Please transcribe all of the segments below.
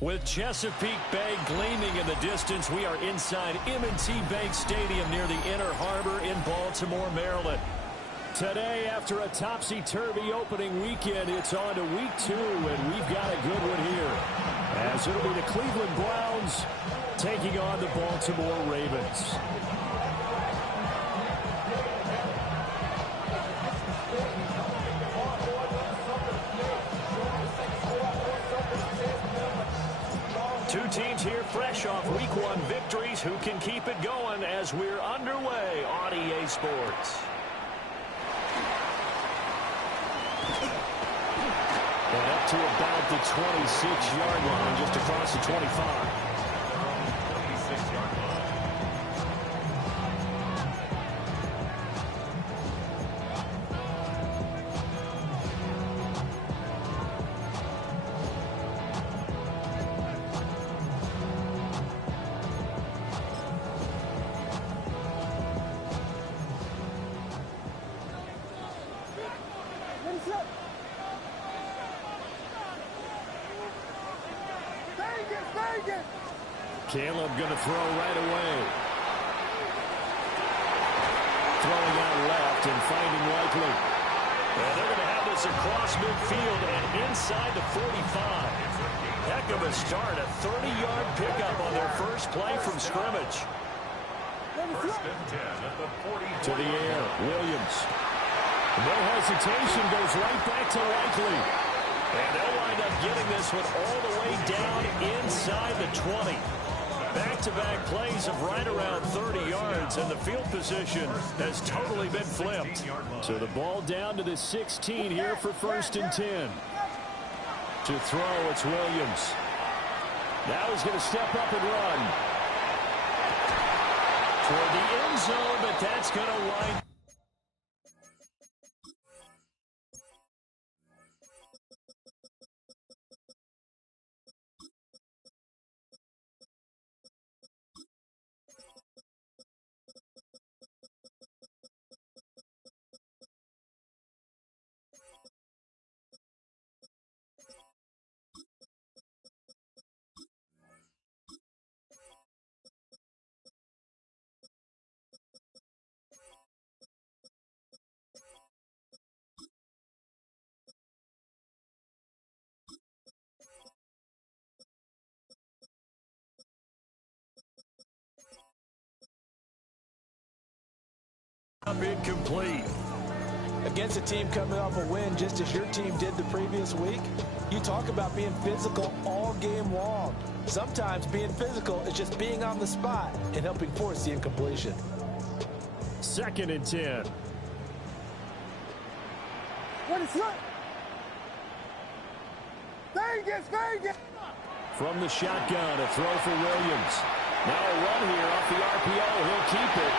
With Chesapeake Bay gleaming in the distance, we are inside M&T Bank Stadium near the Inner Harbor in Baltimore, Maryland. Today, after a topsy-turvy opening weekend, it's on to week 2, and we've got a good one here. As it'll be the Cleveland Browns taking on the Baltimore Ravens. Two teams here fresh off Week 1 victories. Who can keep it going as we're underway on EA Sports? And up to about the 26-yard line, just across the 25. 26-yard line. Caleb going to throw right away. Throwing out left and finding Likely. And they're going to have this across midfield and inside the 45. Heck of a start, a 30-yard pickup on their first play from scrimmage. First and 10 at the 40. To the air, Williams. No hesitation, goes right back to Likely. And they'll wind up getting this one all the way down inside the 20. Back-to-back plays of right around 30 yards, and the field position has totally been flipped. So the ball down to the 16 here for first and 10. To throw, it's Williams. Now he's going to step up and run. Toward the end zone, but that's going to wind. Incomplete. Against a team coming off a win just as your team did the previous week, you talk about being physical all game long. Sometimes being physical is just being on the spot and helping force the incompletion. Second and 10. What is that? Vegas! From the shotgun, a throw for Williams. Now a run here off the RPO. He'll keep it.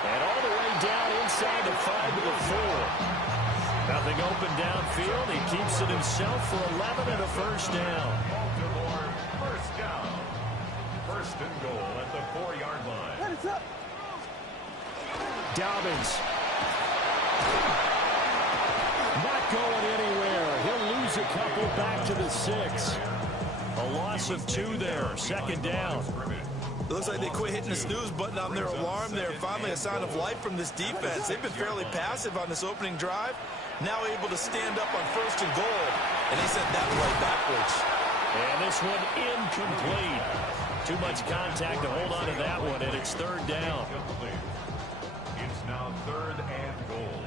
And all the way down inside the 5 to the 4. Nothing open downfield. He keeps it himself for 11 and a first down. Baltimore, first down. First and goal at the 4-yard line. What is up? Dobbins. Not going anywhere. He'll lose a couple back to the 6. A loss of 2 there. Second down. It looks like they quit hitting the snooze button on their alarm there. Finally a sign of life from this defense. They've been fairly passive on this opening drive. Now able to stand up on first and goal. And they sent that right backwards. And this one incomplete. Too much contact to hold on to that one, and it's third down. It's now third and goal.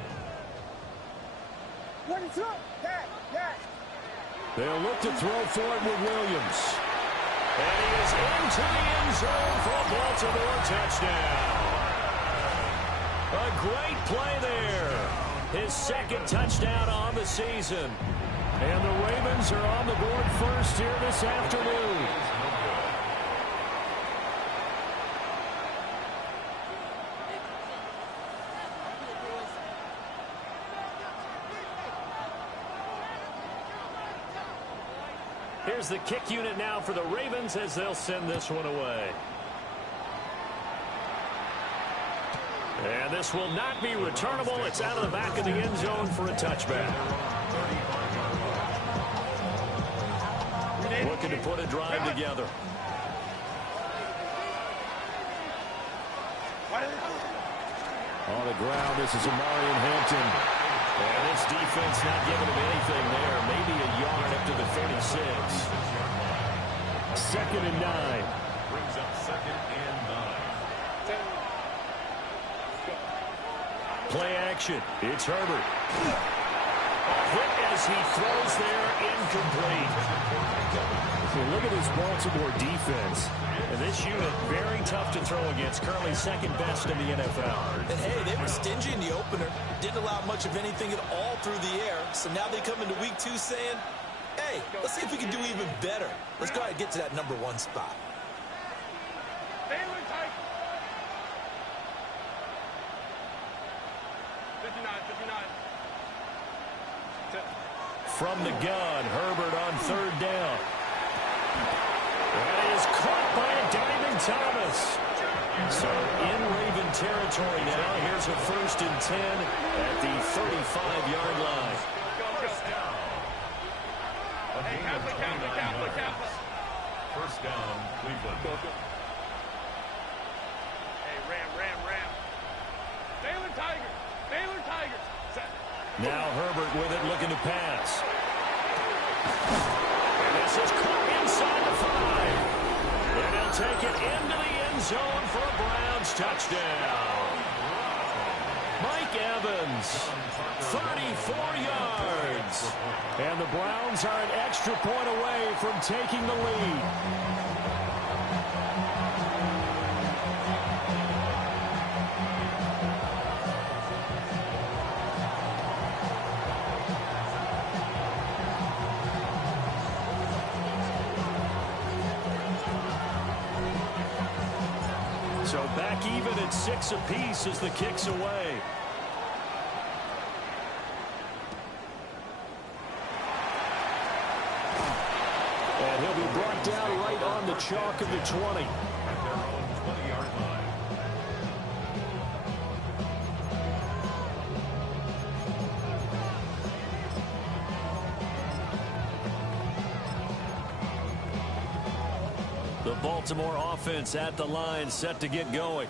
What is up? That. They'll look to throw for it with Williams. And he is into the end zone for a Baltimore touchdown. A great play there. His second touchdown on the season. And the Ravens are on the board first here this afternoon. Here's the kick unit now for the Ravens as they'll send this one away. And this will not be returnable. It's out of the back of the end zone for a touchback. looking to put a drive together. On the ground, this is Amarian Hampton. And this defense not giving him anything there. Maybe a yard up to the 36. 2nd and 9. Brings up 2nd and 9. Play action. It's Herbert. Hit as he throws there, incomplete. Look at this Baltimore defense. And this unit, very tough to throw against. Currently 2nd best in the NFL. And hey, they were stingy in the opener. Didn't allow much of anything at all through the air. So now they come into week 2 saying, hey, let's see if we can do even better. Let's go ahead and get to that #1 spot. From the gun, Herbert on 3rd down. That is caught by a diving Thomas. So in Raven territory now. Here's a 1st and 10 at the 35-yard line. First down. First down, Cleveland. Hey, Ram. Baylor Tigers. Now Herbert with it, looking to pass. And this is caught inside the 5. And he'll take it into the end zone for a Browns touchdown. Mike Evans, 34 yards. And the Browns are an extra point away from taking the lead. So back even at 6 apiece as the kick's away. And he'll be brought down right on the chalk of the 20. At their own 20-yard line. The Baltimore offense at the line, set to get going.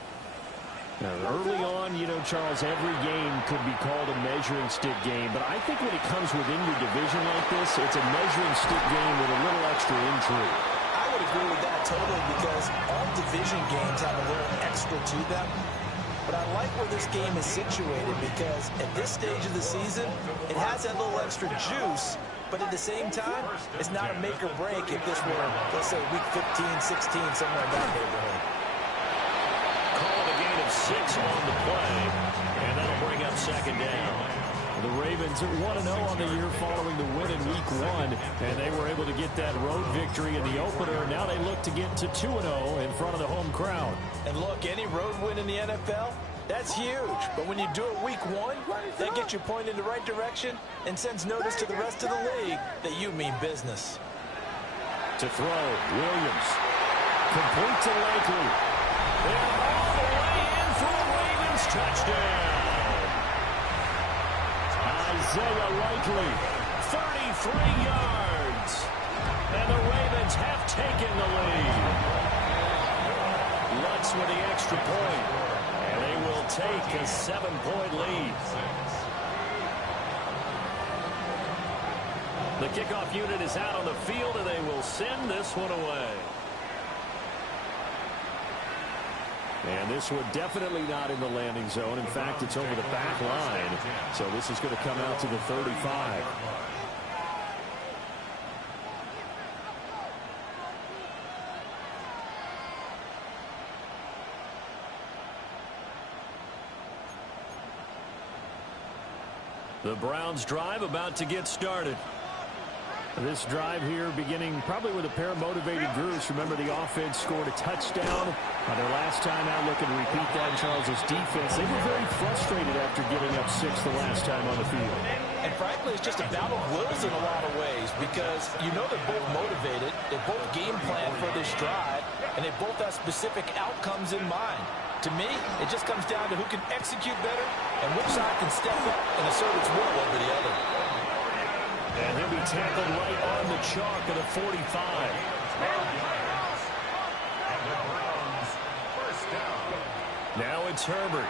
Now, early on, you know, Charles, every game could be called a measuring stick game. But I think when it comes within your division like this, it's a measuring stick game with a little extra intrigue. I would agree with that totally because all division games have a little extra to them. But I like where this game is situated because at this stage of the season, it has that little extra juice. But at the same time, it's not a make or break if this were, let's say, week 15, 16, somewhere in that neighborhood. Called a gain of 6 on the play, and that'll bring up 2nd down. The Ravens are 1-0 on the year following the win in week 1, and they were able to get that road victory in the opener. Now they look to get to 2-0 in front of the home crowd. And look, any road win in the NFL, that's huge. But when you do it week 1, that gets you pointed in the right direction and sends notice to the rest of the league that you mean business. To throw, Williams. Complete to Lakely. They're all the way in for a Ravens touchdown. Isaiah Likely, 33 yards. And the Ravens have taken the lead. Lutz with the extra point. And they will take a 7-point lead. The kickoff unit is out on the field, and they will send this one away. And this one definitely not in the landing zone. In fact, it's over the back line. So this is going to come out to the 35. The Browns drive about to get started. This drive here beginning probably with a pair of motivated groups. Remember, the offense scored a touchdown on their last time out. Looking to repeat that in Charles's defense. They were very frustrated after giving up 6 the last time on the field. And frankly, it's just a battle of wills in a lot of ways because you know they're both motivated. They both game plan for this drive, and they both have specific outcomes in mind. To me, it just comes down to who can execute better and which side can step up and assert its will over the other. And he'll be tackled right on the chalk of the 45. Now it's Herbert.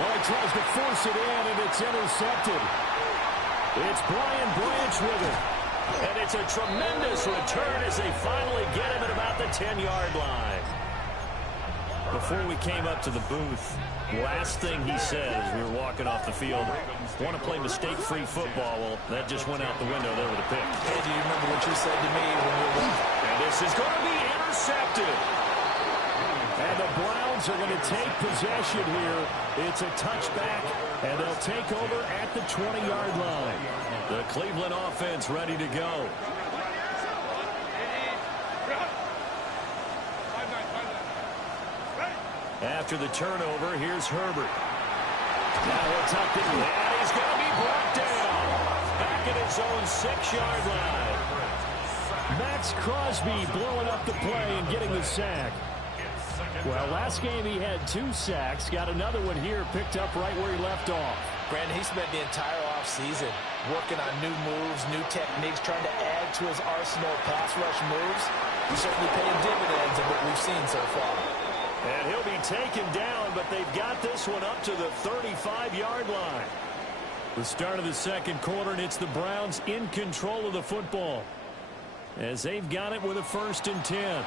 Well, he tries to force it in, and it's intercepted. It's Brian Branch with it. And it's a tremendous return as they finally get him at about the 10-yard line. Before we came up to the booth, last thing he said as we were walking off the field, want to play mistake-free football. Well, that just went out the window there with a pick. Hey, do you remember what you said to me when we were... And this is going to be intercepted. And the Browns are going to take possession here. It's a touchback, and they'll take over at the 20-yard line. The Cleveland offense ready to go. After the turnover, here's Herbert. Now he'll tuck it, and he's going to be brought down. Back at his own 6-yard line. Max Crosby blowing up the play and getting the sack. Well, last game he had 2 sacks. Got another one here, picked up right where he left off. Brandon, he spent the entire offseason working on new moves, new techniques, trying to add to his arsenal of pass rush moves. He's certainly paying dividends in what we've seen so far. And he'll be taken down, but they've got this one up to the 35-yard line. The start of the second quarter, and it's the Browns in control of the football as they've got it with a 1st and 10.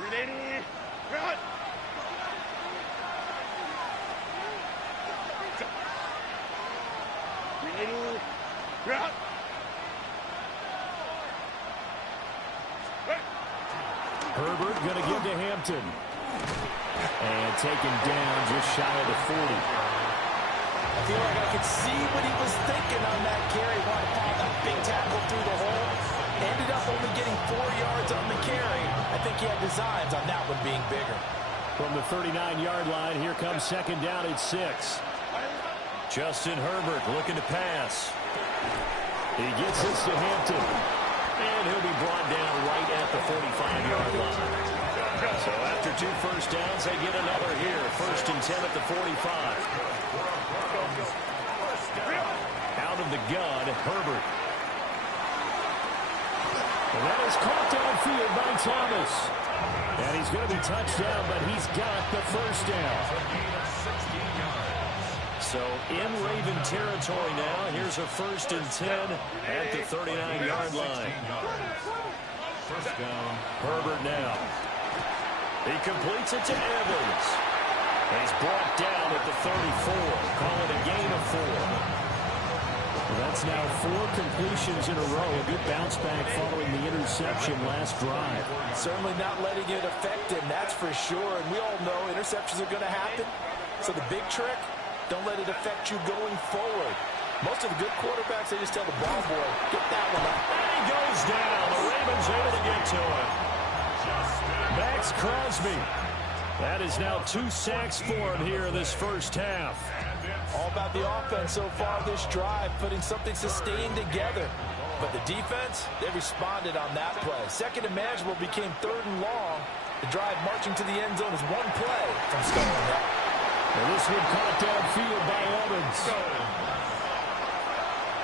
Ready, run! Ready, run! Herbert going to give to Hampton. And taken down just shy of the 40. I feel like I could see what he was thinking on that carry. Wanted to pop that big tackle through the hole. Ended up only getting 4 yards on the carry. I think he had designs on that one being bigger. From the 39-yard line, here comes 2nd down at 6. Justin Herbert looking to pass. He gets this to Hampton. And he'll be brought down right at the 45-yard line. So after 2 first downs, they get another here. 1st and 10 at the 45. Out of the gun, Herbert. And that is caught downfield by Thomas. And he's going to be touched down, but he's got the 1st down. So in Raven territory now. Here's a 1st and 10 at the 39-yard line. 1st down. Herbert now. He completes it to Evans. He's brought down at the 34. Call it a gain of 4. Well, that's now 4 completions in a row. A good bounce back following the interception last drive. Certainly not letting it affect him, that's for sure. And we all know interceptions are going to happen. So the big trick, don't let it affect you going forward. Most of the good quarterbacks, they just tell the ball boy, get that one up. And he goes down. The Ravens able to get to him. Max Crosby. That is now 2 sacks for him here in this first half. All about the offense so far this drive, putting something sustained together. But the defense, they responded on that play. 2nd and manageable became 3rd and long. The drive marching to the end zone is 1 play from Stolen Hill. And this one caught downfield by Evans.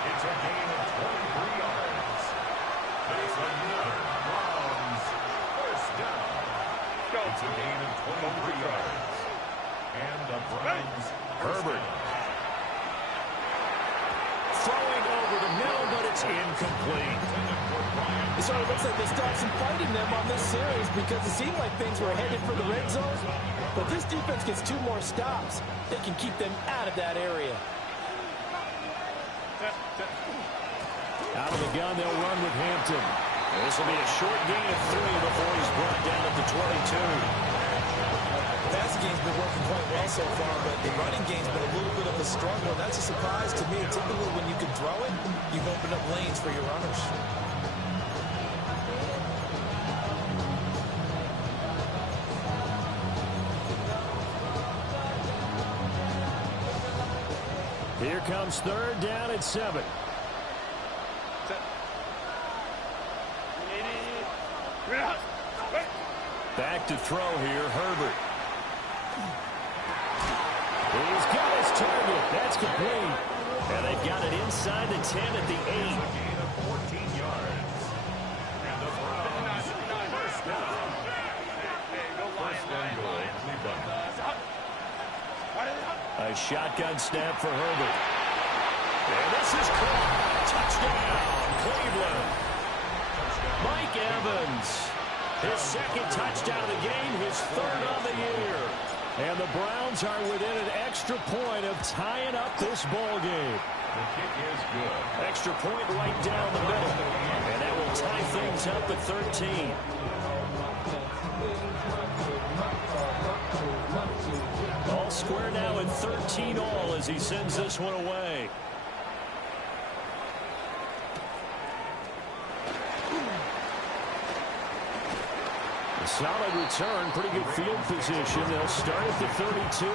It's a gain of 23 yards. That's another Browns 1st down. It's a gain of 23 yards. And the Browns Herbert. Throwing over the middle, but it's incomplete. It sort of looks like they still have some fight in them on this series because it seemed like things were headed for the red zone. But this defense gets 2 more stops. They can keep them out of that area. Out of the gun, they'll run with Hampton. This will be a short gain of 3 before he's brought down at the 22. The passing game's been working quite well so far, but the running game's been a little bit of a struggle. That's a surprise to me. Typically, when you can throw it, you've opened up lanes for your runners. Here comes 3rd down at 7. Back to throw here, Herbert. He's got his target. That's complete. And they've got it inside the 10 at the 8. Gain of 14 yards. And the Browns first down. First and goal, Cleveland. A shotgun snap for Herbert. And this is caught. Touchdown, Cleveland. Mike Evans. His second touchdown of the game, his third of the year. And the Browns are within an extra point of tying up this ball game. The kick is good. Extra point right down the middle. And that will tie things up at 13. All square now at 13 all as he sends this one away. A solid return, pretty good field position. They'll start at the 32.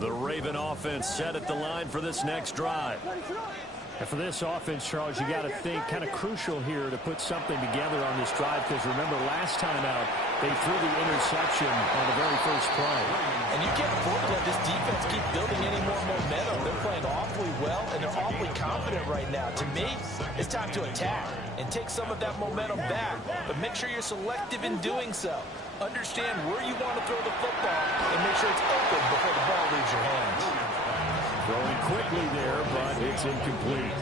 The Raven offense set at the line for this next drive. And for this offense, Charles, you got to think kind of crucial here to put something together on this drive, because remember last time out they threw the interception on the very first play. And you can't afford to let this defense keep building any more momentum. They're playing awfully well, and they're awfully confident right now. To me, it's time to attack and take some of that momentum back, but make sure you're selective in doing so. Understand where you want to throw the football and make sure it's open before the ball leaves your hands. Throwing quickly there, but it's incomplete.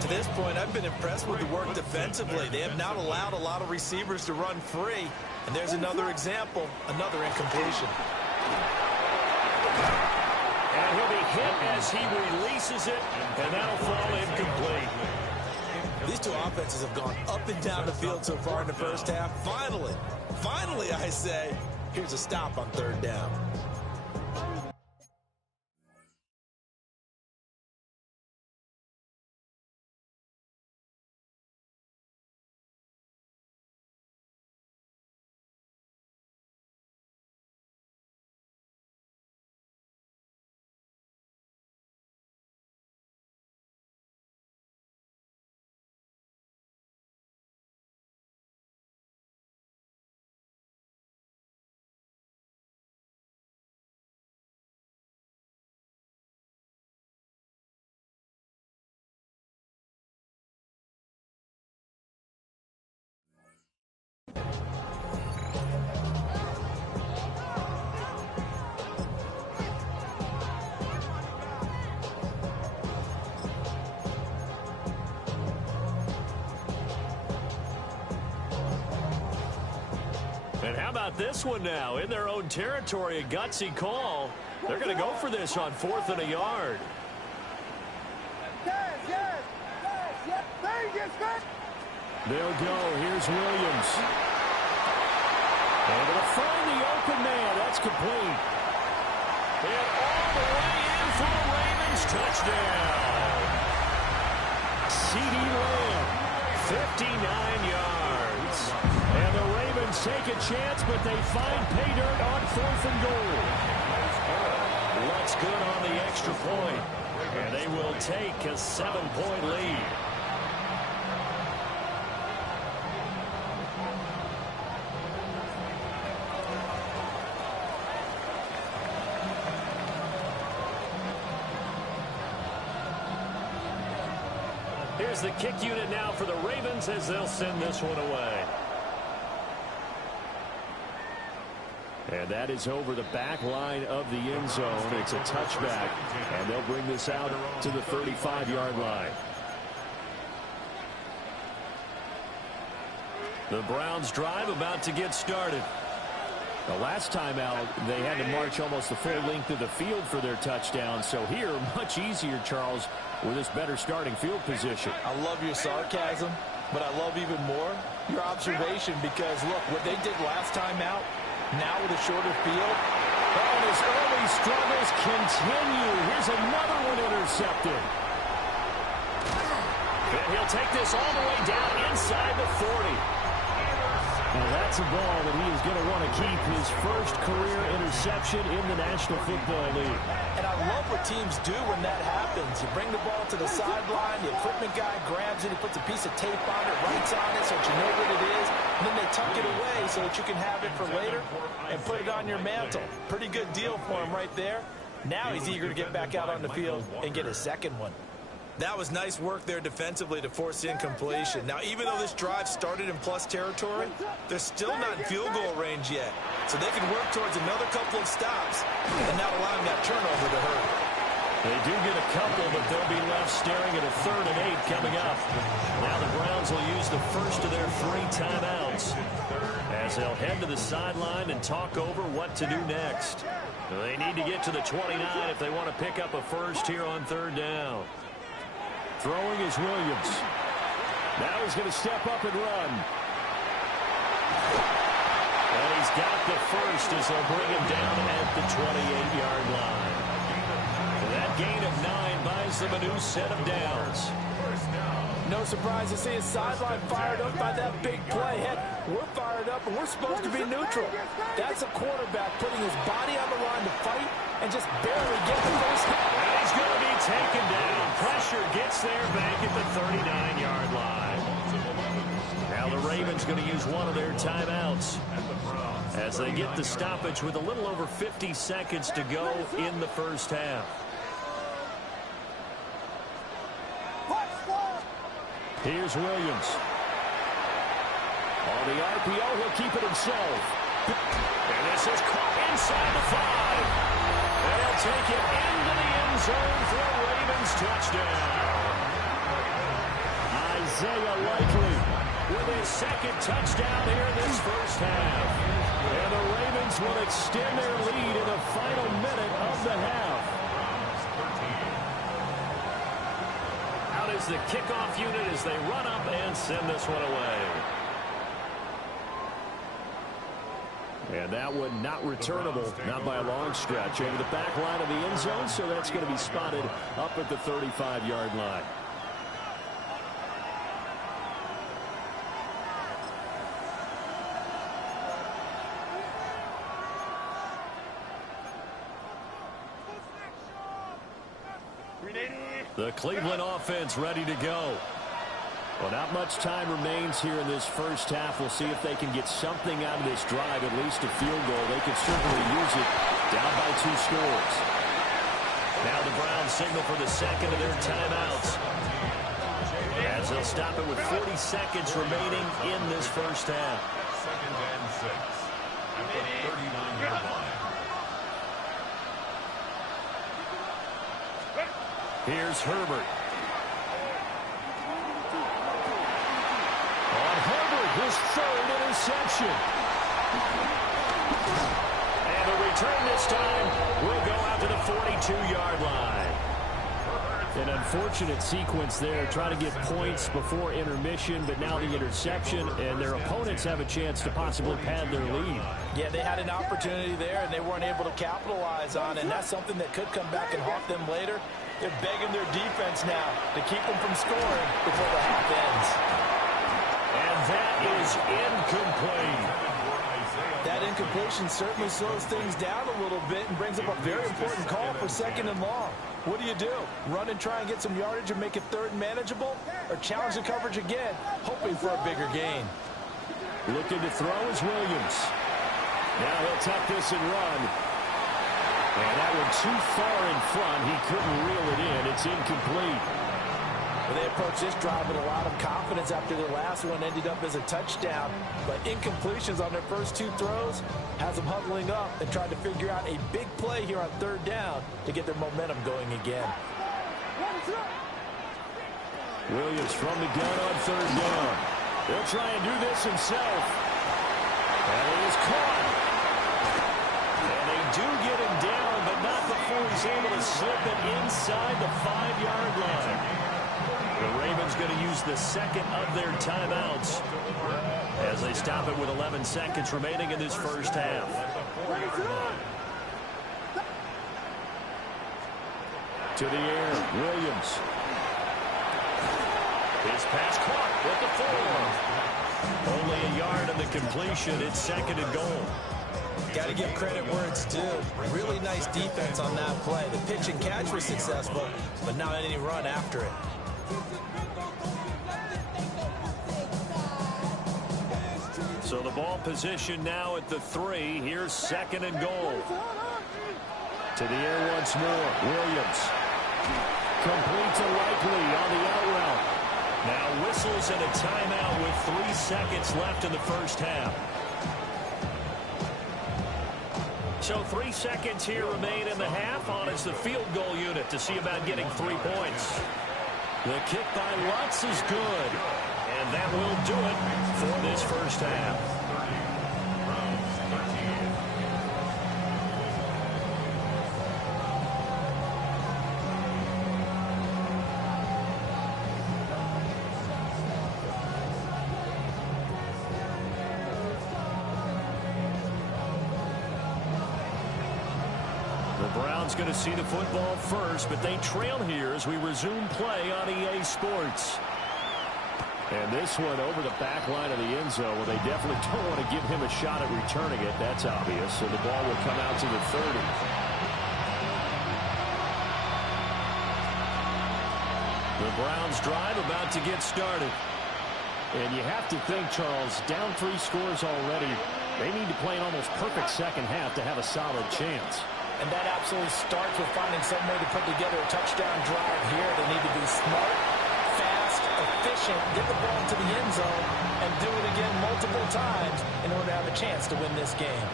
To this point, I've been impressed with the work defensively. They have not allowed a lot of receivers to run free. And there's another example, another incompletion. And he'll be hit as he releases it, and that'll fall incomplete. These two offenses have gone up and down the field so far in the first half. Finally, I say, here's a stop on third down. And how about this one now? In their own territory, a gutsy call. They're going to go for this on 4th and a yard. They'll go. Here's Williams. Able to find the open man. That's complete. And all the way in for the Ravens. Touchdown. CeeDee Lamb, 59 yards. And the Ravens take a chance, but they find pay dirt on 4th and goal. Looks good on the extra point. And they will take a 7-point lead. Here's the kick unit now for the Ravens as they'll send this one away. And that is over the back line of the end zone. It's a touchback, and they'll bring this out to the 35-yard line. The Browns drive about to get started. The last time out, they had to march almost the full length of the field for their touchdown. So here, much easier, Charles, with this better starting field position. I love your sarcasm, but I love even more your observation, because, look, what they did last time out, now with a shorter field. And his early struggles continue. Here's another one intercepted. And he'll take this all the way down inside the 40. Well, that's a ball that he is going to want to keep, his first career interception in the National Football League. And I love what teams do when that happens. You bring the ball to the sideline, the equipment guy grabs it, he puts a piece of tape on it, writes on it so that you know what it is, and then they tuck it away so that you can have it for later and put it on your mantle. Pretty good deal for him right there. Now he's eager to get back out on the field and get his second one. That was nice work there defensively to force incompletion. Now, even though this drive started in plus territory, they're still not in field goal range yet. So they can work towards another couple of stops and not allowing that turnover to hurt. They do get a couple, but they'll be left staring at a 3rd and 8 coming up. Now the Browns will use the first of their 3 timeouts as they'll head to the sideline and talk over what to do next. They need to get to the 29 if they want to pick up a first here on 3rd down. Throwing is Williams. Now he's going to step up and run. And he's got the first as they'll bring him down at the 28-yard line. And that gain of 9 buys them a new set of downs. No surprise to see his sideline fired up by that big play. Heck, we're fired up and we're supposed to be neutral. That's a quarterback putting his body on the line to fight and just barely get the first hit. And he's going to be taken down. Pressure gets there back at the 39-yard line. Now the Ravens going to use one of their timeouts as they get the stoppage with a little over 50 seconds to go in the first half. Here's Williams. On the RPO, he'll keep it himself. And this is caught inside the 5. And he'll take it into the end zone for a Ravens touchdown. Isaiah Likely with his second touchdown here in this first half. And the Ravens will extend their lead in the final minute of the half. Out is the kickoff unit as they run up and send this one away. And that one not returnable, not by a long stretch. Over the back line of the end zone, so that's going to be spotted up at the 35-yard line. The Cleveland offense ready to go. Well, not much time remains here in this first half. We'll see if they can get something out of this drive, at least a field goal. They could certainly use it down by 2 scores. Now the Browns signal for the second of their timeouts, as they'll stop it with 40 seconds remaining in this first half. 2nd and 6 at the 39-yard line. Here's Herbert. On Herbert, his 3rd interception. And the return this time will go out to the 42-yard line. An unfortunate sequence there, trying to get points before intermission, but now the interception, and their opponents have a chance to possibly pad their lead. Yeah, they had an opportunity there, and they weren't able to capitalize on it, and that's something that could come back and haunt them later. They're begging their defense now to keep them from scoring before the half ends. And that is incomplete. That incompletion certainly slows things down a little bit and brings up a very important call for 2nd and long. What do? Run and try and get some yardage and make it 3rd and manageable? Or challenge the coverage again, hoping for a bigger gain? Looking to throw is Williams. Now he'll tuck this and run. And that one too far in front. He couldn't reel it in. It's incomplete. Well, they approached this drive with a lot of confidence after their last one ended up as a touchdown. But incompletions on their first 2 throws has them huddling up and trying to figure out a big play here on 3rd down to get their momentum going again. Williams from the gun on 3rd down. He'll try and do this himself. And it is caught. And they do get him down, but not before he's able to slip it inside the 5-yard line. The Ravens going to use the second of their timeouts as they stop it with 11 seconds remaining in this first half. To the air, Williams. His pass caught at the 4. Only a yard on the completion. It's 2nd and goal. Got to give credit where it's due. Really nice defense on that play. The pitch and catch was successful, but not any run after it. So the ball position now at the 3. Here's 2nd and goal. To the air once more. Williams. Complete to Likely on the out route. Now whistles and a timeout with 3 seconds left in the first half. So 3 seconds here remain in the half. On it's the field goal unit to see about getting 3 points. The kick by Lutz is good. And that will do it for this first half. Going to see the football first, but they trail here as we resume play on EA Sports. And this one over the back line of the end zone, where they definitely don't want to give him a shot at returning it. That's obvious. So the ball will come out to the 30. The Browns drive about to get started. And you have to think, Charles, down 3 scores already. They need to play an almost perfect second half to have a solid chance. And that absolutely starts with finding some way to put together a touchdown drive here. They need to be smart, fast, efficient, get the ball to the end zone, and do it again multiple times in order to have a chance to win this game.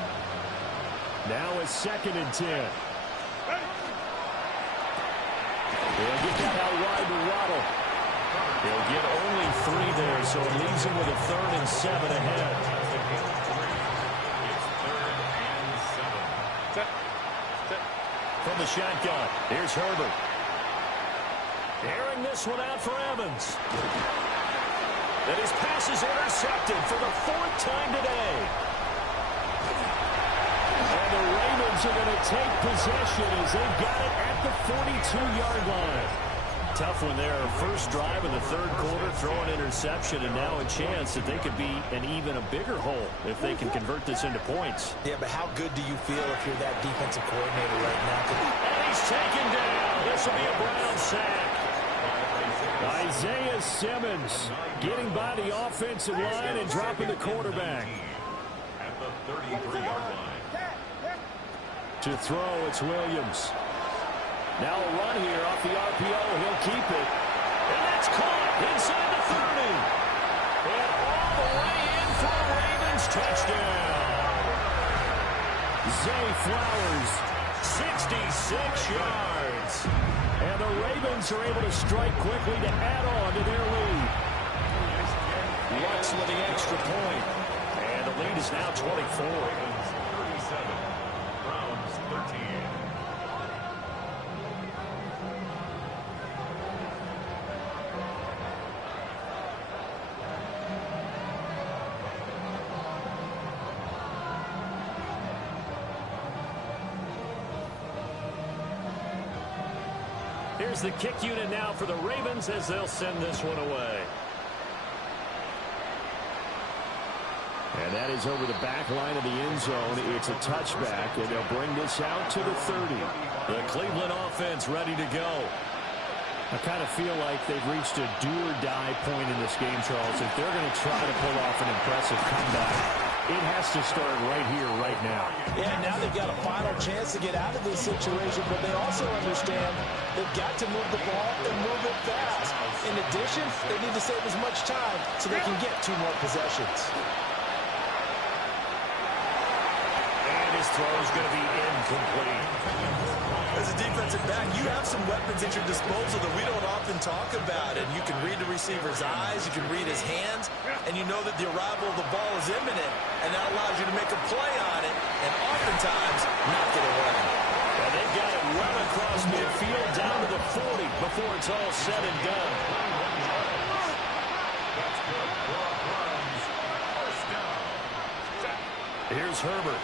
Now it's 2nd and 10. They'll get that out wide to Waddle. They'll get only 3 there, so it leaves him with a 3rd and 7 ahead. From the shotgun, here's Herbert. Airing this one out for Evans. And his pass is intercepted for the 4th time today. And the Ravens are going to take possession as they've got it at the 42-yard line. Tough one there. First drive of the 3rd quarter, throw an interception, and now a chance that they could be an even a bigger hole if they can convert this into points. Yeah, but how good do you feel if you're that defensive coordinator right now? And he's taken down. This will be a Brown sack. Isaiah Simmons getting by the offensive line and dropping the quarterback. At the 33-yard line. To throw, it's Williams. Now a run here off the RPO. He'll keep it. And that's caught inside the 30. And all the way in for a Ravens touchdown. Zay Flowers, 66 yards. And the Ravens are able to strike quickly to add on to their lead. Lutz with the extra point. And the lead is now 24. 37. Browns 13. Here's the kick unit now for the Ravens as they'll send this one away. And that is over the back line of the end zone. It's a touchback, and they'll bring this out to the 30. The Cleveland offense ready to go. I kind of feel like they've reached a do-or-die point in this game, Charles. If they're going to try to pull off an impressive comeback, it has to start right here, right now. Yeah, now they've got a final chance to get out of this situation, but they also understand they've got to move the ball and move it fast. In addition, they need to save as much time so they can get 2 more possessions. And his throw is going to be incomplete. As a defensive back, you have some weapons at your disposal that we don't often talk about. And you can read the receiver's eyes, you can read his hands, and you know that the arrival of the ball is imminent. And that allows you to make a play on it, and oftentimes not get away. And they've got it well across midfield down to the 40 before it's all said and done. Here's Herbert.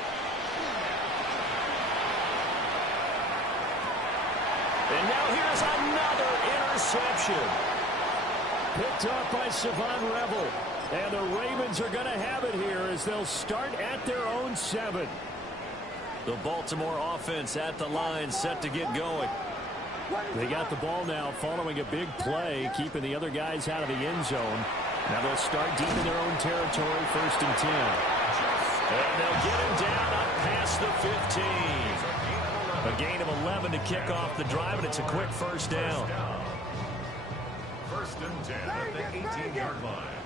And now here's another interception. Picked up by Savon Revel. And the Ravens are going to have it here as they'll start at their own 7. The Baltimore offense at the line, set to get going. They got the ball now following a big play, keeping the other guys out of the end zone. Now they'll start deep in their own territory, 1st and 10. And they'll get him down up past the 15. A gain of 11 to kick off the drive, and it's a quick first down. 1st and 10 at the 18-yard line.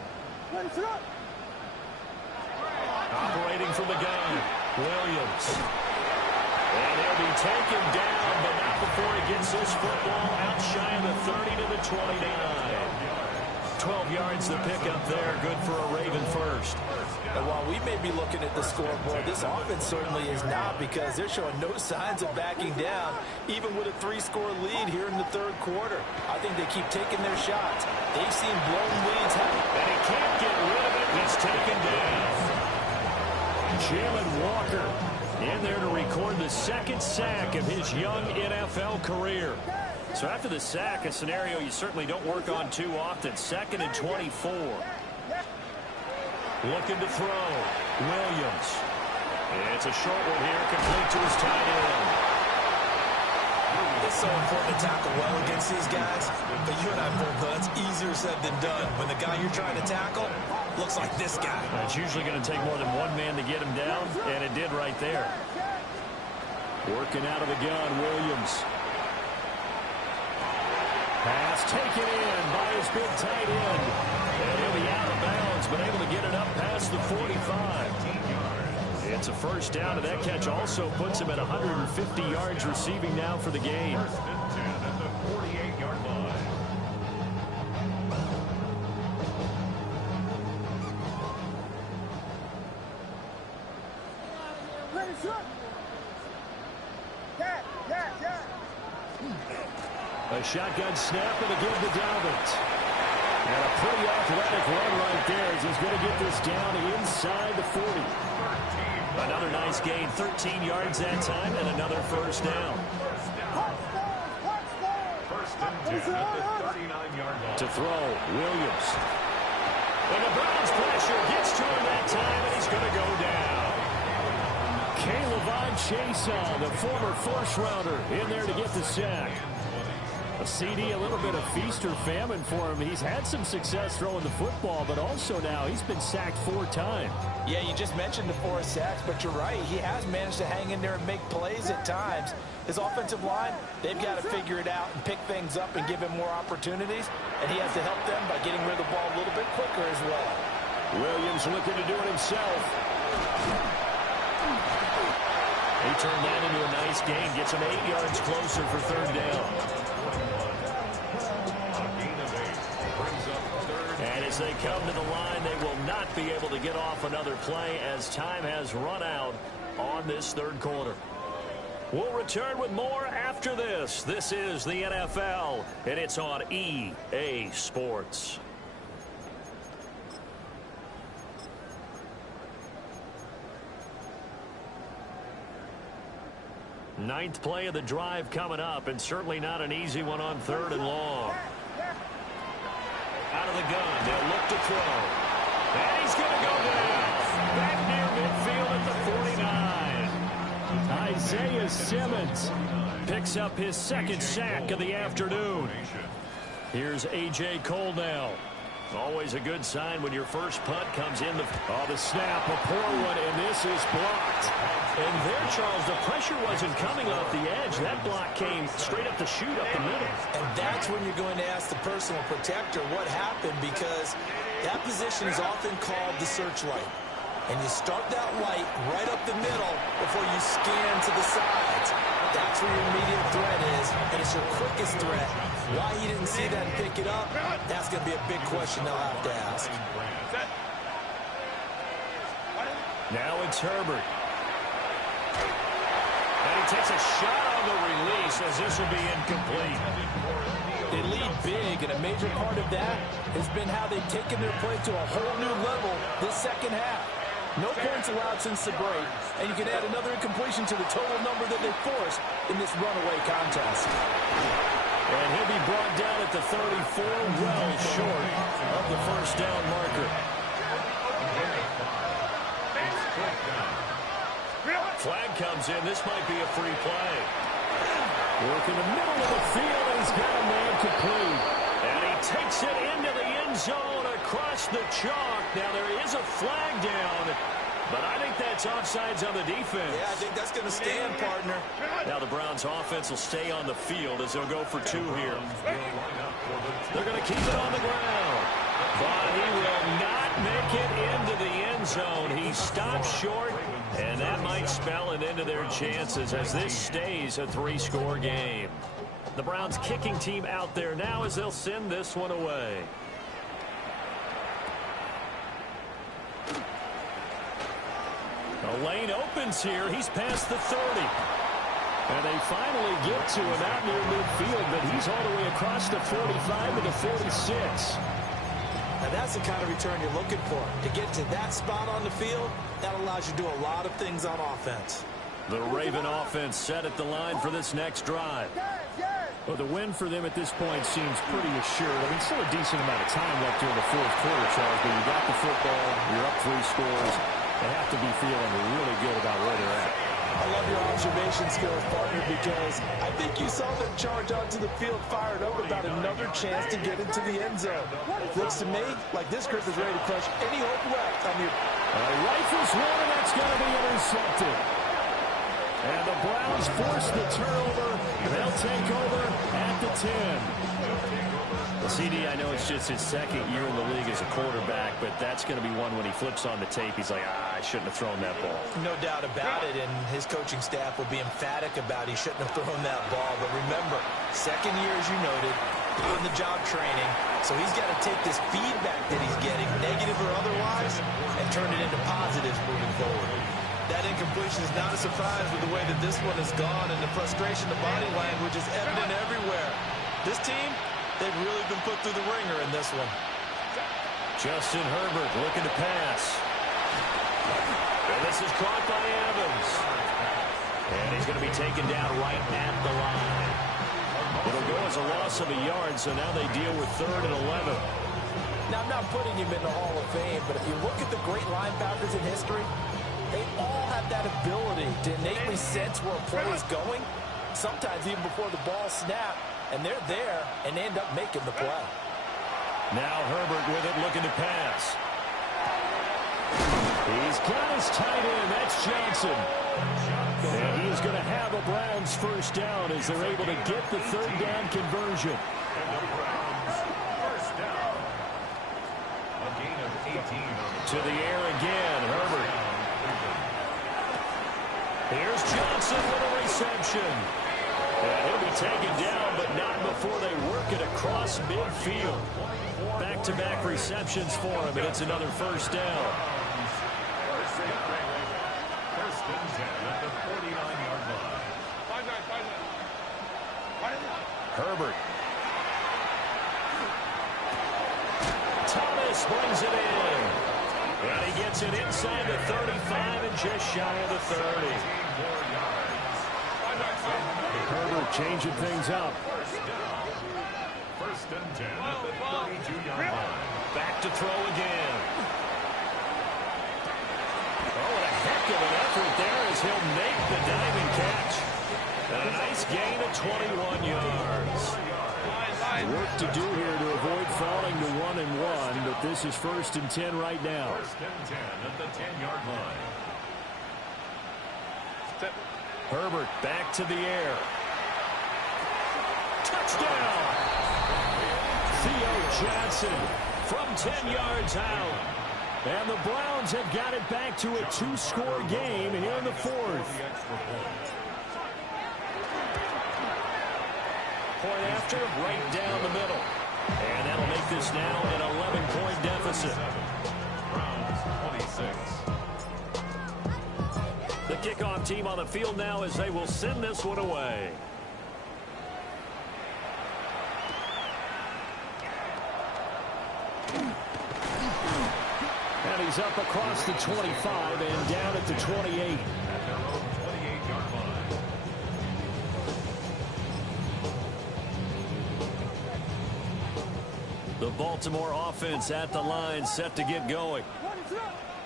Operating from the gun, Williams. And he'll be taken down, but not before he gets this football out shy of the 30 to the 29. 12 yards to pick up there, good for a Raven first. And while we may be looking at the scoreboard, this offense certainly is not, because they're showing no signs of backing down, even with a 3-score lead here in the 3rd quarter. I think they keep taking their shots. They've seen blown leads happen. And he can't get rid of it. He's taken down. Jalen Walker in there to record the 2nd sack of his young NFL career. So after the sack, a scenario you certainly don't work on too often. 2nd and 24. Looking to throw. Williams. It's a short one here, complete to his tight end. It's so important to tackle well against these guys. But you and I both know that's easier said than done. When the guy you're trying to tackle looks like this guy. It's usually going to take more than one man to get him down, and it did right there. Working out of the gun, Williams. Pass taken in by his big tight end. And he'll be out of bounds, but able to get it up past the 45. It's a first down, and that catch also puts him at 150 yards receiving now for the game. 1st and 10 at the 48-yard line. A shotgun snap and a give to Dobbins. And a pretty athletic run right there as he's going to get this down inside the 40. Another nice gain, 13 yards that time, and another first down. 1st and 10 at the 39-yard line. To throw, Williams. And the Browns pressure gets to him that time, and he's going to go down. K'Lavon Chaisson, the former first-rounder, in there to get the sack. A CD, a little bit of feast or famine for him. He's had some success throwing the football, but also now he's been sacked 4 times. Yeah, you just mentioned the 4 sacks, but you're right. He has managed to hang in there and make plays at times. His offensive line, they've got to figure it out and pick things up and give him more opportunities, and he has to help them by getting rid of the ball a little bit quicker as well. Williams looking to do it himself. He turned that into a nice gain, gets him 8 yards closer for 3rd down. And as they come to the line, they will not be able to get off another play as time has run out on this 3rd quarter. We'll return with more after this. This is the NFL, and it's on EA Sports. Ninth play of the drive coming up, and certainly not an easy one on 3rd and long. Out of the gun, they'll look to throw. And he's going to go down. Back near midfield at the 49. Isaiah Simmons picks up his 2nd sack of the afternoon. Here's A.J. Cole now. Always a good sign when your first punt comes in. The snap, a poor one, and this is blocked. And there, Charles, the pressure wasn't coming off the edge. That block came straight up the chute up the middle. And that's when you're going to ask the personal protector what happened, because that position is often called the searchlight. And you start that light right up the middle before you scan to the sides. That's where your immediate threat is, and it's your quickest threat. Why he didn't see that and pick it up, that's going to be a big question they'll have to ask. Now it's Herbert. And he takes a shot on the release as this will be incomplete. They lead big, and a major part of that has been how they've taken their play to a whole new level this 2nd half. No points allowed since the break, and you can add another incompletion to the total number that they forced in this runaway contest. And he'll be brought down at the 34, well short of the first down marker. Flag comes in. This might be a free play. Work in the middle of the field, and he's got a man complete. And he takes it into the end zone across the chalk. Now, there is a flag down, but I think that's offsides on the defense. Yeah, I think that's going to stand, partner. Now the Browns offense will stay on the field as they'll go for two here. They're going to keep it on the ground. But he will not make it into the end zone. He stops short, and that might spell an end to their chances as this stays a three-score game. The Browns kicking team out there now as they'll send this one away. The lane opens here. He's past the 30. And they finally get to him out near midfield, but he's all the way across the 45 to the 46. Now that's the kind of return you're looking for. To get to that spot on the field, that allows you to do a lot of things on offense. The Raven offense set at the line for this next drive. Well, the win for them at this point seems pretty assured. I mean, still a decent amount of time left during the fourth quarter, Charles, but you got the football, you're up 3 scores. They have to be feeling really good about where they're at. I love your observation skills, partner, because I think you saw them charge onto the field fired up about another chance to get into the end zone. Looks to me like this group is ready to crush any hope left on your... Rifles one, and that's going to be intercepted. And the Browns force the turnover. They'll take over at the 10. Well, CD, I know it's just his second year in the league as a quarterback, but that's going to be one when he flips on the tape. He's like, I shouldn't have thrown that ball. No doubt about it, and his coaching staff will be emphatic about he shouldn't have thrown that ball. But remember, second year, as you noted, on the job training, so he's got to take this feedback that he's getting, negative or otherwise, and turn it into positives moving forward. That incompletion is not a surprise with the way that this one has gone, and the frustration, the body language is evident everywhere. This team, they've really been put through the ringer in this one. Justin Herbert looking to pass. And this is caught by Evans. And he's going to be taken down right at the line. It'll go as a loss of a yard, so now they deal with 3rd and 11. Now, I'm not putting him in the Hall of Fame, but if you look at the great linebackers in history, they all have that ability to innately sense where a play is going, sometimes even before the ball snaps, and they're there and end up making the play. Now Herbert with it, looking to pass. He's got his tight end. That's Johnson. And he is going to have a Browns first down as they're able to get the 3rd down conversion. And the Browns first down. A gain of 18 on the to the air again, Herbert. Here's Johnson with a reception. And he'll be taken down, but not before they work it across midfield. Back-to-back receptions for him, and it's another first down. First and 10 at the 49-yard line. Herbert. Thomas brings it in. And he gets it inside the 35 and just shy of the 30. Herbert changing things up. First and 10 at the 32-yard line. Back to throw again. Oh, what a heck of an effort there as he'll make the diving catch. And a nice gain of 21 yards. Work to do here to avoid falling to 1-1, but this is 1st and 10 right now. First and 10 at the 10-yard line. Herbert back to the air. Touchdown! Theo Johnson from 10 yards out. And the Browns have got it back to a 2-score game here in the 4th. Point after, right down the middle. And that'll make this now an 11-point deficit. Browns 26. The kickoff team on the field now as they will send this one away. And he's up across the 25 and down at the 28. At their own 28-yard line. The Baltimore offense at the line, set to get going.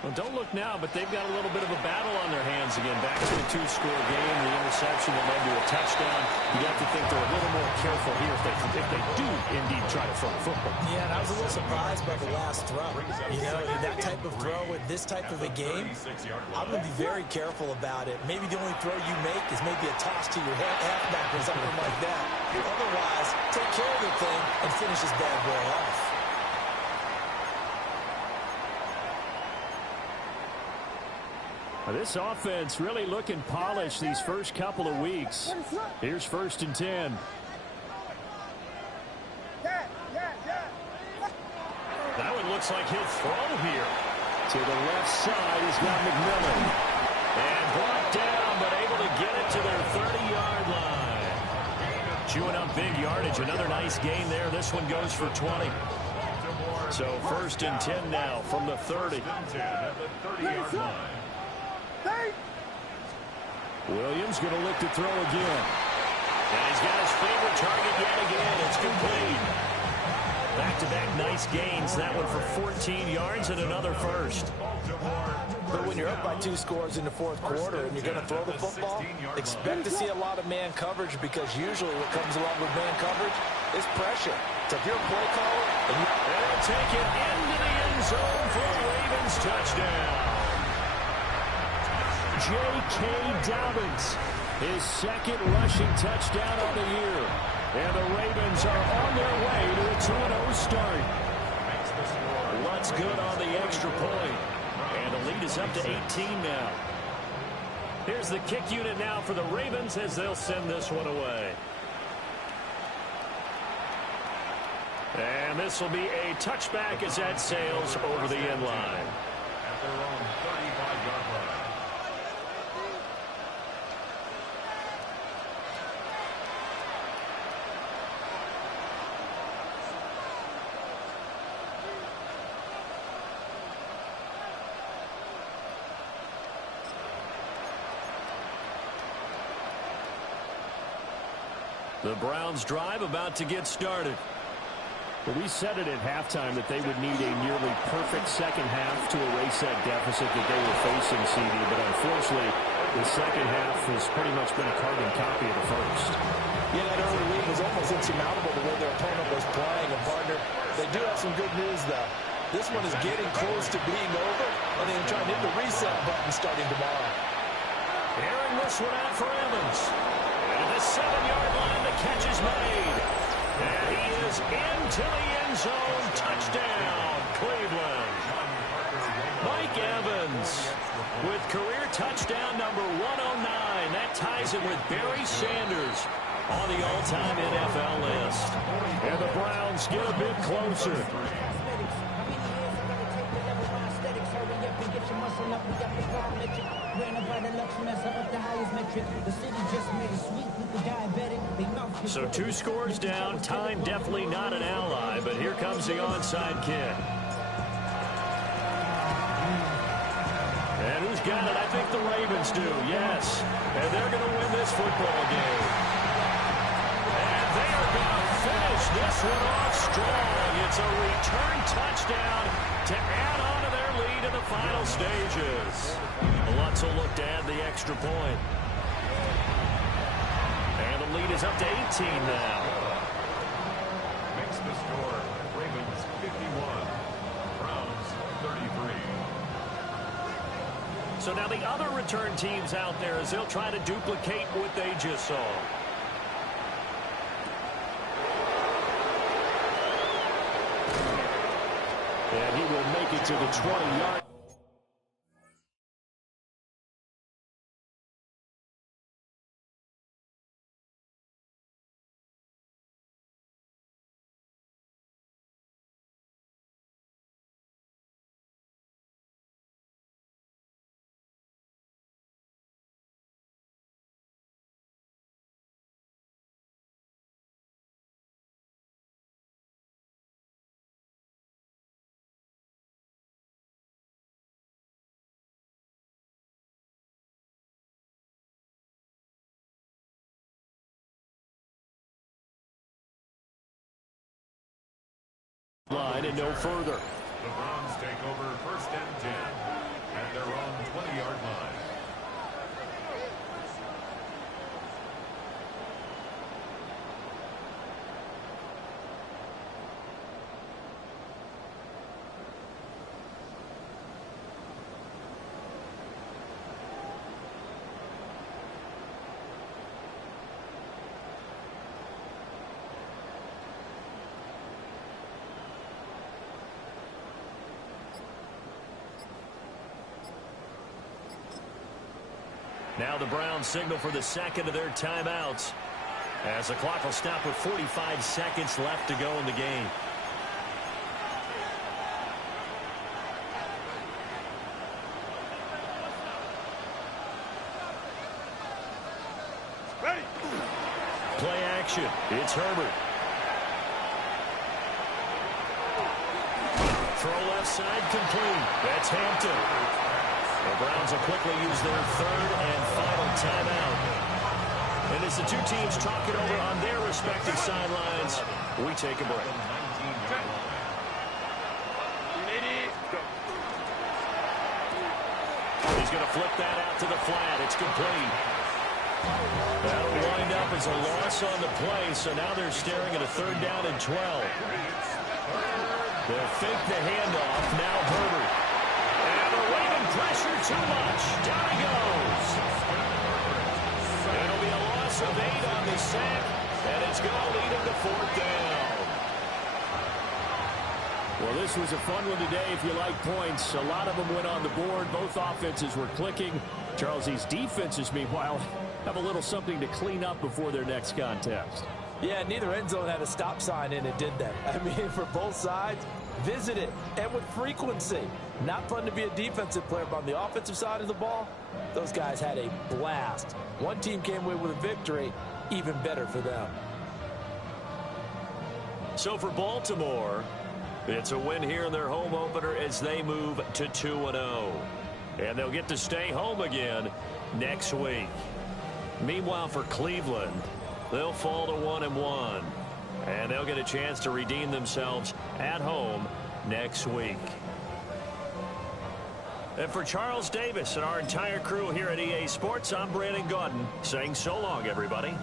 Well, don't look now, but they've got a little bit of a battle on their hands again. Back to a two-score game, the interception that led to a touchdown. You have to think they're a little more careful here if they do indeed try to throw the football. Yeah, and I was a little surprised by the last throw. You know, that type of throw with this type of a game, I'm going to be very careful about it. Maybe the only throw you make is maybe a toss to your halfback or something like that. Otherwise, take care of the thing and finish this bad boy off. This offense really looking polished these first couple of weeks. Here's 1st and 10. That one looks like he'll throw here. To the left side, he's got McMillan. And brought down, but able to get it to their 30-yard line. Chewing up big yardage. Another nice gain there. This one goes for 20. So 1st and 10 now from the 30. At the 30-yard line. Williams going to look to throw again. And he's got his favorite target yet again. It's complete. Back-to-back nice gains. That one for 14 yards and another first. But when you're up by 2 scores in the 4th quarter and you're going to throw the football, expect to see a lot of man coverage, because usually what comes along with man coverage is pressure. So if you're a play caller, and they'll take it into the end zone for a Ravens touchdown. J.K. Dobbins, his 2nd rushing touchdown on the year. And the Ravens are on their way to a 2-0 start. Lutz good on the extra point. And the lead is up to 18 now. Here's the kick unit now for the Ravens as they'll send this one away. And this will be a touchback as that sails over the end line. At their own 35-yard line. The Browns drive about to get started. Well, we said it at halftime that they would need a nearly perfect second half to erase that deficit that they were facing, CD. But unfortunately, the second half has pretty much been a carbon copy of the first. Yeah, that early lead was almost insurmountable the way their opponent was playing. And, partner, they do have some good news, though. This one is getting close to being over, and they're trying to hit the reset button starting tomorrow. Airing this one out for Evans. And at the 7-yard line, the catch is made. And he is into the end zone. Touchdown, Cleveland. Mike Evans with career touchdown number 109. That ties him with Barry Sanders on the all-time NFL list. And the Browns get a bit closer. So 2 scores down. Time definitely not an ally, but here comes the onside kick. And who's got it? I think the Ravens do, yes. And they're going to win this football game. And they are going to finish this one off strong. It's a return touchdown to add on to their lead in the final stages. Lutz will look to add the extra point. And the lead is up to 18 now. Makes the score Ravens 51, Browns 33. So now the other return teams out there as they'll try to duplicate what they just saw. And he will make it to the 20-yard. Line and no further. The Browns take over 1st and 10. at their own 20-yard line. Now the Browns signal for the second of their timeouts, as the clock will stop with 45 seconds left to go in the game. Ready. Play action. It's Herbert. Throw left side complete. That's Hampton. The Browns will quickly use their third and final timeout. And as the two teams talk it over on their respective sidelines, we take a break. He's going to flip that out to the flat. It's complete. That'll wind up as a loss on the play, so now they're staring at a third down and 12. They'll fake the handoff. Now Herbert. And the Raven pressure too much. Down he goes. It'll be a loss of 8 on the sack, and it's going to lead him to fourth down. Well, this was a fun one today if you like points. A lot of them went on the board. Both offenses were clicking. Charles, these defenses, meanwhile, have a little something to clean up before their next contest. Yeah, neither end zone had a stop sign in it, did they? I mean, for both sides, visit it, and with frequency. Not fun to be a defensive player, but on the offensive side of the ball, those guys had a blast. One team came away with a victory, even better for them. So for Baltimore, it's a win here in their home opener as they move to 2-0. And they'll get to stay home again next week. Meanwhile, for Cleveland, they'll fall to 1-1. And they'll get a chance to redeem themselves at home next week. And for Charles Davis and our entire crew here at EA Sports, I'm Brandon Gaudin saying so long, everybody.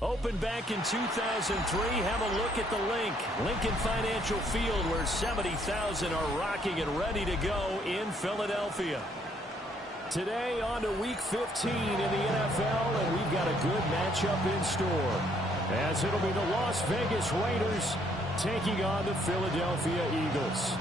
Opened back in 2003, have a look at the Lincoln Financial Field, where 70,000 are rocking and ready to go in Philadelphia. Today on to Week 15 in the NFL, and we've got a good matchup in store, as it'll be the Las Vegas Raiders taking on the Philadelphia Eagles.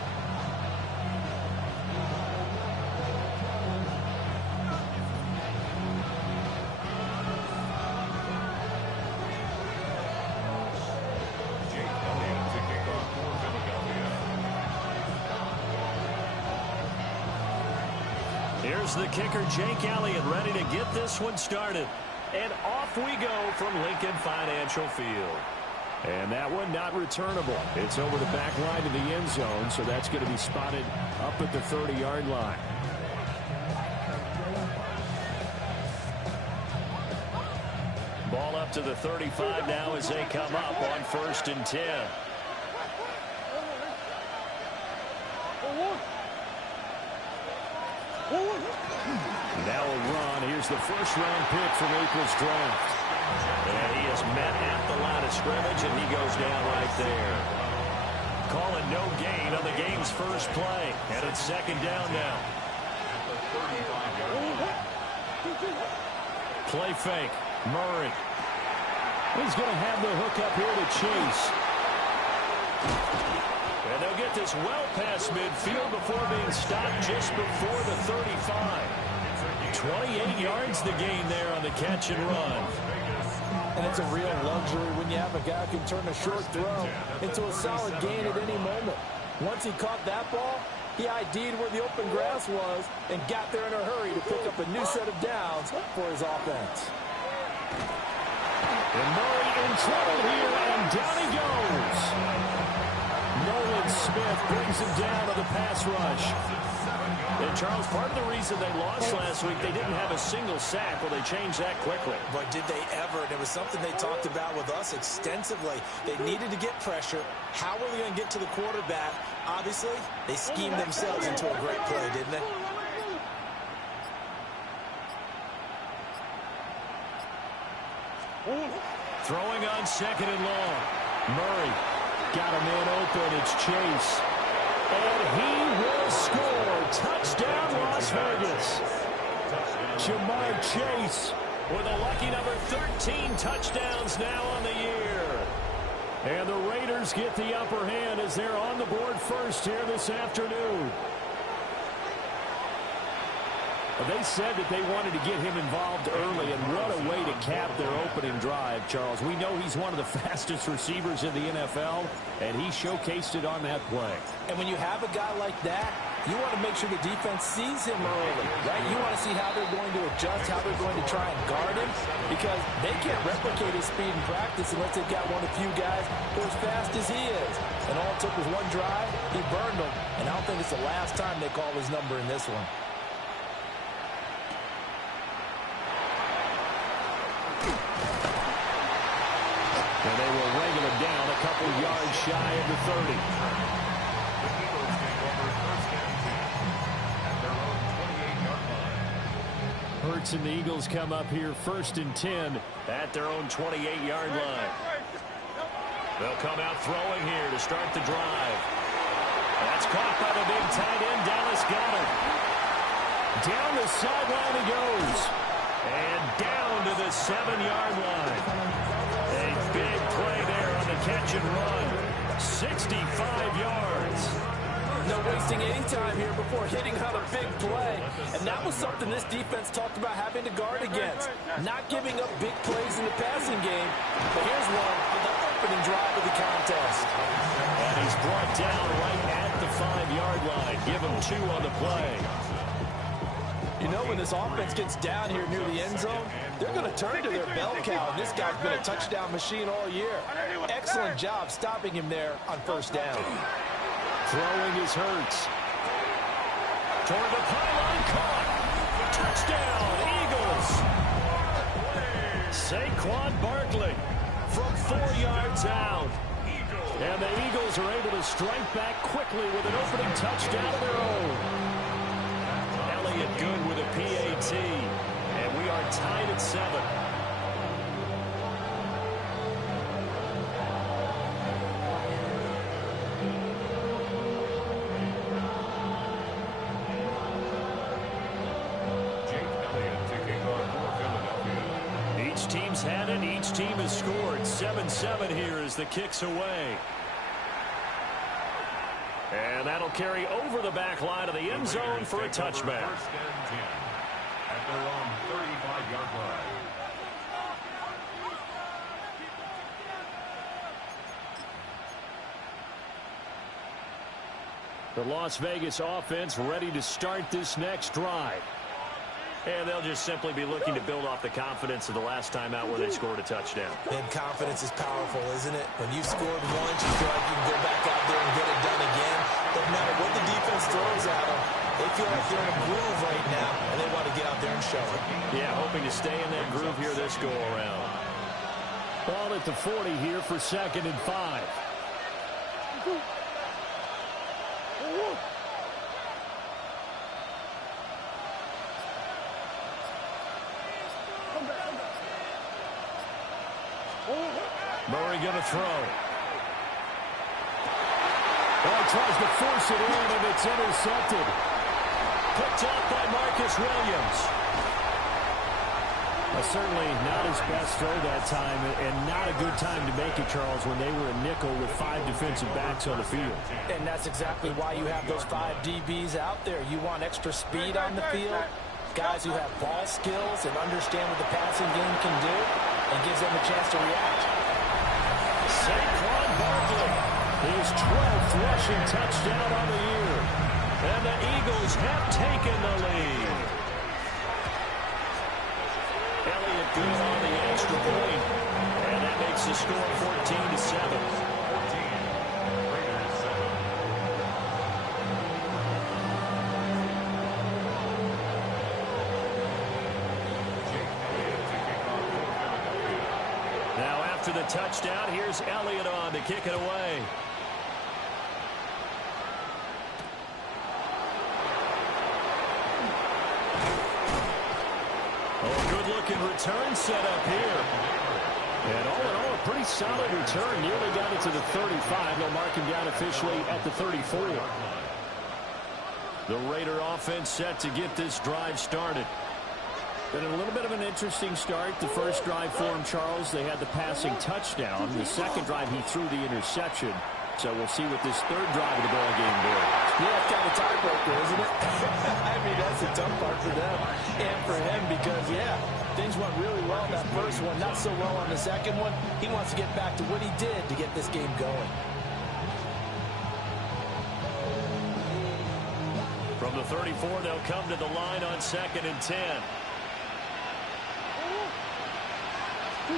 Here's the kicker, Jake Elliott, ready to get this one started. And off we go from Lincoln Financial Field. And that one not returnable. It's over the back line to the end zone, so that's going to be spotted up at the 30-yard line. Ball up to the 35 now as they come up on 1st and 10. Now a run. Here's the first-round pick from April's draft. And he is met at the line of scrimmage, and he goes down right there. Calling no gain on the game's first play. And it's 2nd down now. Play fake. Murray. He's going to have the hook up here to Chase. And they'll get this well past midfield before being stopped just before the 35. 28 yards the gain there on the catch and run. And it's a real luxury when you have a guy who can turn a short throw into a solid gain at any moment. Once he caught that ball, he ID'd where the open grass was and got there in a hurry to pick up a new set of downs for his offense. And Murray in trouble here, and down he goes. Nolan Smith brings him down on the pass rush. And, Charles, part of the reason they lost last week, they didn't have a single sack. Well, they changed that quickly. But did they ever? And it was something they talked about with us extensively. They needed to get pressure. How were they going to get to the quarterback? Obviously, they schemed themselves into a great play, didn't they? Throwing on 2nd and long. Murray got a man open. It's Chase. And he will score. Touchdown, Las Vegas. Jamar Chase with a lucky number 13 touchdowns now on the year. And the Raiders get the upper hand as they're on the board first here this afternoon. They said that they wanted to get him involved early, and what a way to cap their opening drive, Charles. We know he's one of the fastest receivers in the NFL, and he showcased it on that play. And when you have a guy like that, you want to make sure the defense sees him early, right? You want to see how they're going to adjust, how they're going to try and guard him, because they can't replicate his speed in practice unless they've got one of the few guys who are as fast as he is. And all it took was one drive, he burned them, and I don't think it's the last time they call his number in this one. And they will wrangle him down a couple yards shy of the 30. The Eagles take over 1st and 10 at their own 28-yard line. Hurts and the Eagles come up here 1st and 10 at their own 28-yard line. They'll come out throwing here to start the drive. That's caught by the big tight end, Dallas Goedert. Down the sideline he goes. And down to the 7-yard line. A big play there on the catch and run. 65 yards. No wasting any time here before hitting on a big play. And that was something this defense talked about having to guard against. Not giving up big plays in the passing game. But here's one on the opening drive of the contest. And he's brought down right at the 5-yard line. Give him 2 on the play. You know, when this offense gets down here near the end zone, they're going to turn to their bell cow, and this guy's been a touchdown machine all year. Excellent job stopping him there on 1st down. Throwing is Hurts. Toward the pylon, caught. Touchdown, Eagles. Saquon Barkley from 4 yards out. And the Eagles are able to strike back quickly with an opening touchdown of their own. Elliott good with a PAT. And we are tied at 7. Rams had it. Each team has scored. 7-7 here as the kick's away. And that'll carry over the back line of the end zone for a touchback. First and 10 at their own 35-yard line. The Las Vegas offense ready to start this next drive. And they'll just simply be looking to build off the confidence of the last time out where they scored a touchdown. And confidence is powerful, isn't it? When you've scored once, you feel like you can go back out there and get it done again. Doesn't matter what the defense throws at them. They feel like they're in a groove right now, and they want to get out there and show it. Yeah, hoping to stay in that groove here this go-around. Ball at the 40 here for 2nd and 5. Murray going to throw. Oh, tries to force it in, and it's intercepted. Picked up by Marcus Williams. Certainly not his best throw that time, and not a good time to make it, Charles, when they were a nickel with 5 defensive backs on the field. And that's exactly why you have those 5 DBs out there. You want extra speed on the field, guys who have ball skills and understand what the passing game can do, and gives them a chance to react. Saquon Barkley, his 12th rushing touchdown on the year. And the Eagles have taken the lead. Elliott good on the extra point. And that makes the score 14-7. To the touchdown, here's Elliott on to kick it away. Oh, good-looking return set up here. And all in all, a pretty solid return. Nearly got it to the 35. They'll mark him down officially at the 34. The Raider offense set to get this drive started. Been a little bit of an interesting start. The first drive for him, Charles, they had the passing touchdown. The second drive, he threw the interception. So we'll see what this third drive of the ball game brings. Yeah, it's kind of a tiebreaker, isn't it? I mean, that's the tough part for them and for him because, yeah, things went really well in that first one, not so well on the second one. He wants to get back to what he did to get this game going. From the 34, they'll come to the line on 2nd and 10. To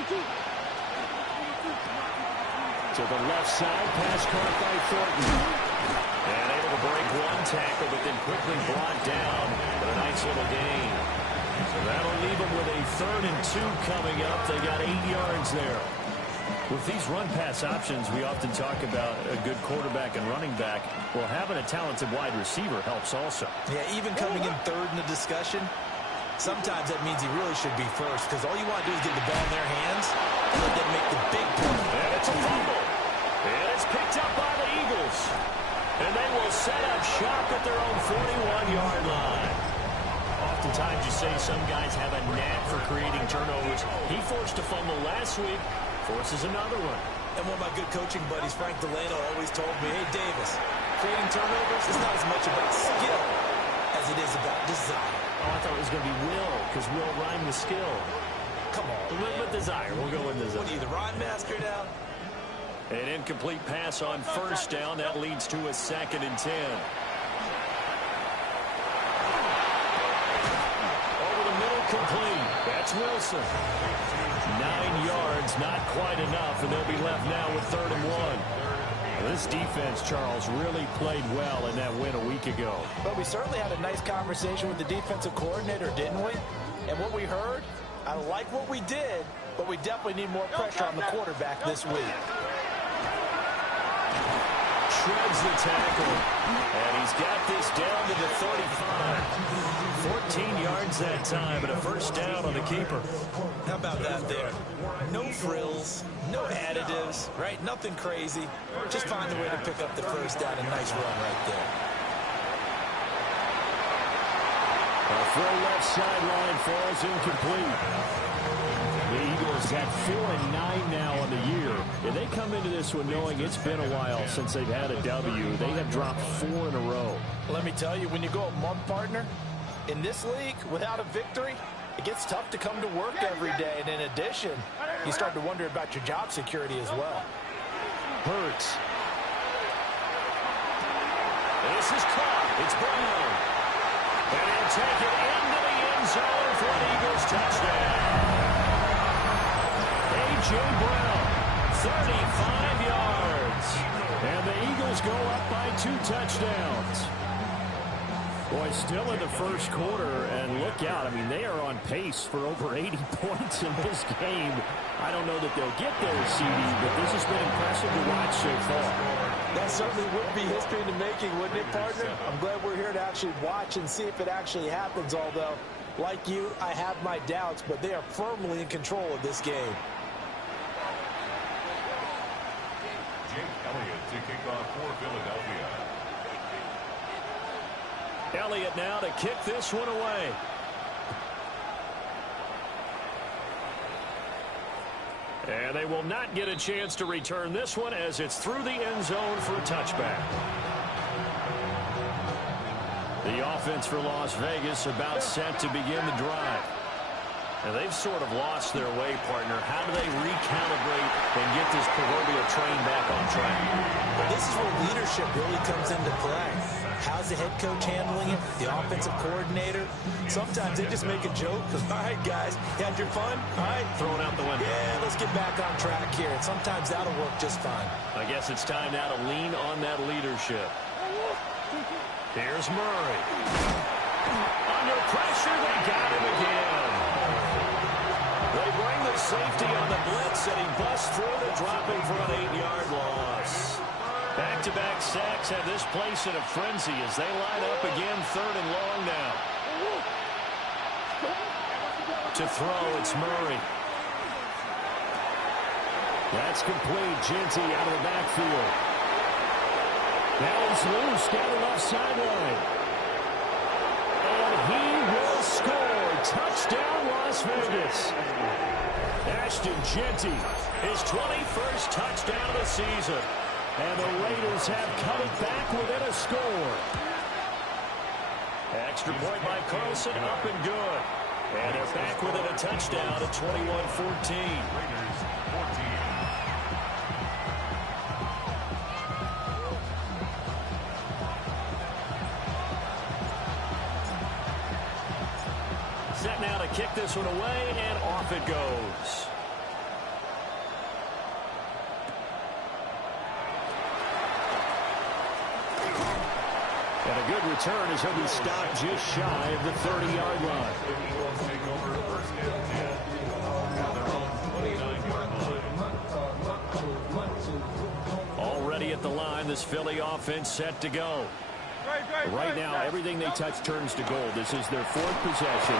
the left side, pass caught by Thornton. And able to break one tackle, but then quickly brought down. But a nice little gain. So that'll leave them with a 3rd and 2 coming up. They got 8 yards there. With these run-pass options, we often talk about a good quarterback and running back. Well, having a talented wide receiver helps also. Yeah, even coming in 3rd in the discussion, sometimes that means he really should be first because all you want to do is get the ball in their hands and let them make the big play. And it's a fumble. And it's picked up by the Eagles. And they will set up shop at their own 41-yard line. Oftentimes you say some guys have a knack for creating turnovers. He forced a fumble last week, forces another one. And one of my good coaching buddies, Frank Delano, always told me, hey, Davis, creating turnovers is not as much about skill as it is about desire. Oh, I thought it was going to be will, because will rhyme with skill. Come on, We'll live with desire. We'll go with desire. What are you, the rhyme master now? An incomplete pass on first down. That leads to a 2nd and 10. Over the middle, complete. That's Wilson. 9 yards, not quite enough, and they'll be left now with 3rd and 1. This defense, Charles, really played well in that win a week ago. But we certainly had a nice conversation with the defensive coordinator, didn't we? And what we heard, I like what we did, but we definitely need more pressure on the quarterback this week. Shreds the tackle, and he's got this down to the 35. 14 yards that time, and a first down on the keeper. How about that there? No frills, no additives, right? Nothing crazy. Just find a way to pick up the first down. A nice run right there. A throw left sideline falls incomplete. The Eagles is at 4-9 now on the year. And they come into this one knowing it's been a while since they've had a W. They have dropped 4 in a row. Let me tell you, when you go a month, partner, in this league, without a victory, it gets tough to come to work every day. And in addition, you start to wonder about your job security as well. Hurts. This is caught. It's Brown. And he'll take it into the end zone for an Eagles touchdown. A.J. Brown, 35 yards. And the Eagles go up by 2 touchdowns. Boy, still in the first quarter, and look out. I mean, they are on pace for over 80 points in this game. I don't know that they'll get there, CD, but this has been impressive to watch so far. That certainly would be history in the making, wouldn't it, partner? I'm glad we're here to actually watch and see if it actually happens, although, like you, I have my doubts, but they are firmly in control of this game. Jake Elliott to kick off for Philadelphia. Elliott now to kick this one away. And they will not get a chance to return this one as it's through the end zone for a touchback. The offense for Las Vegas about set to begin the drive. And they've sort of lost their way, partner. How do they recalibrate and get this proverbial train back on track? Well, this is where leadership really comes into play. How's the head coach handling it? The offensive coordinator? Sometimes they just make a joke. All right, guys, you had your fun? All right. Throw it out the window. Yeah, let's get back on track here. And sometimes that'll work just fine. I guess it's time now to lean on that leadership. Here's Murray. Under pressure, they got him again. They bring the safety on the blitz, and he busts through to drop him for an 8-yard loss. Back-to-back sacks have this place in a frenzy as they line up again, 3rd and long now. To throw, it's Murray. That's complete. Genty out of the backfield. Now he's loose down the left sideline. And he will score. Touchdown, Las Vegas. Ashton Genty, his 21st touchdown of the season. And the Raiders have cut it back within a score. Extra point by Carlson, up and good. And they're back within a touchdown at 21-14. Raiders 14. Set now to kick this one away, and off it goes. And a good return as he'll be stopped just shy of the 30-yard line. Take over 1st and 10 at their own 29-yard line. Already at the line, this Philly offense set to go. Right now, everything they touch turns to gold. This is their 4th possession.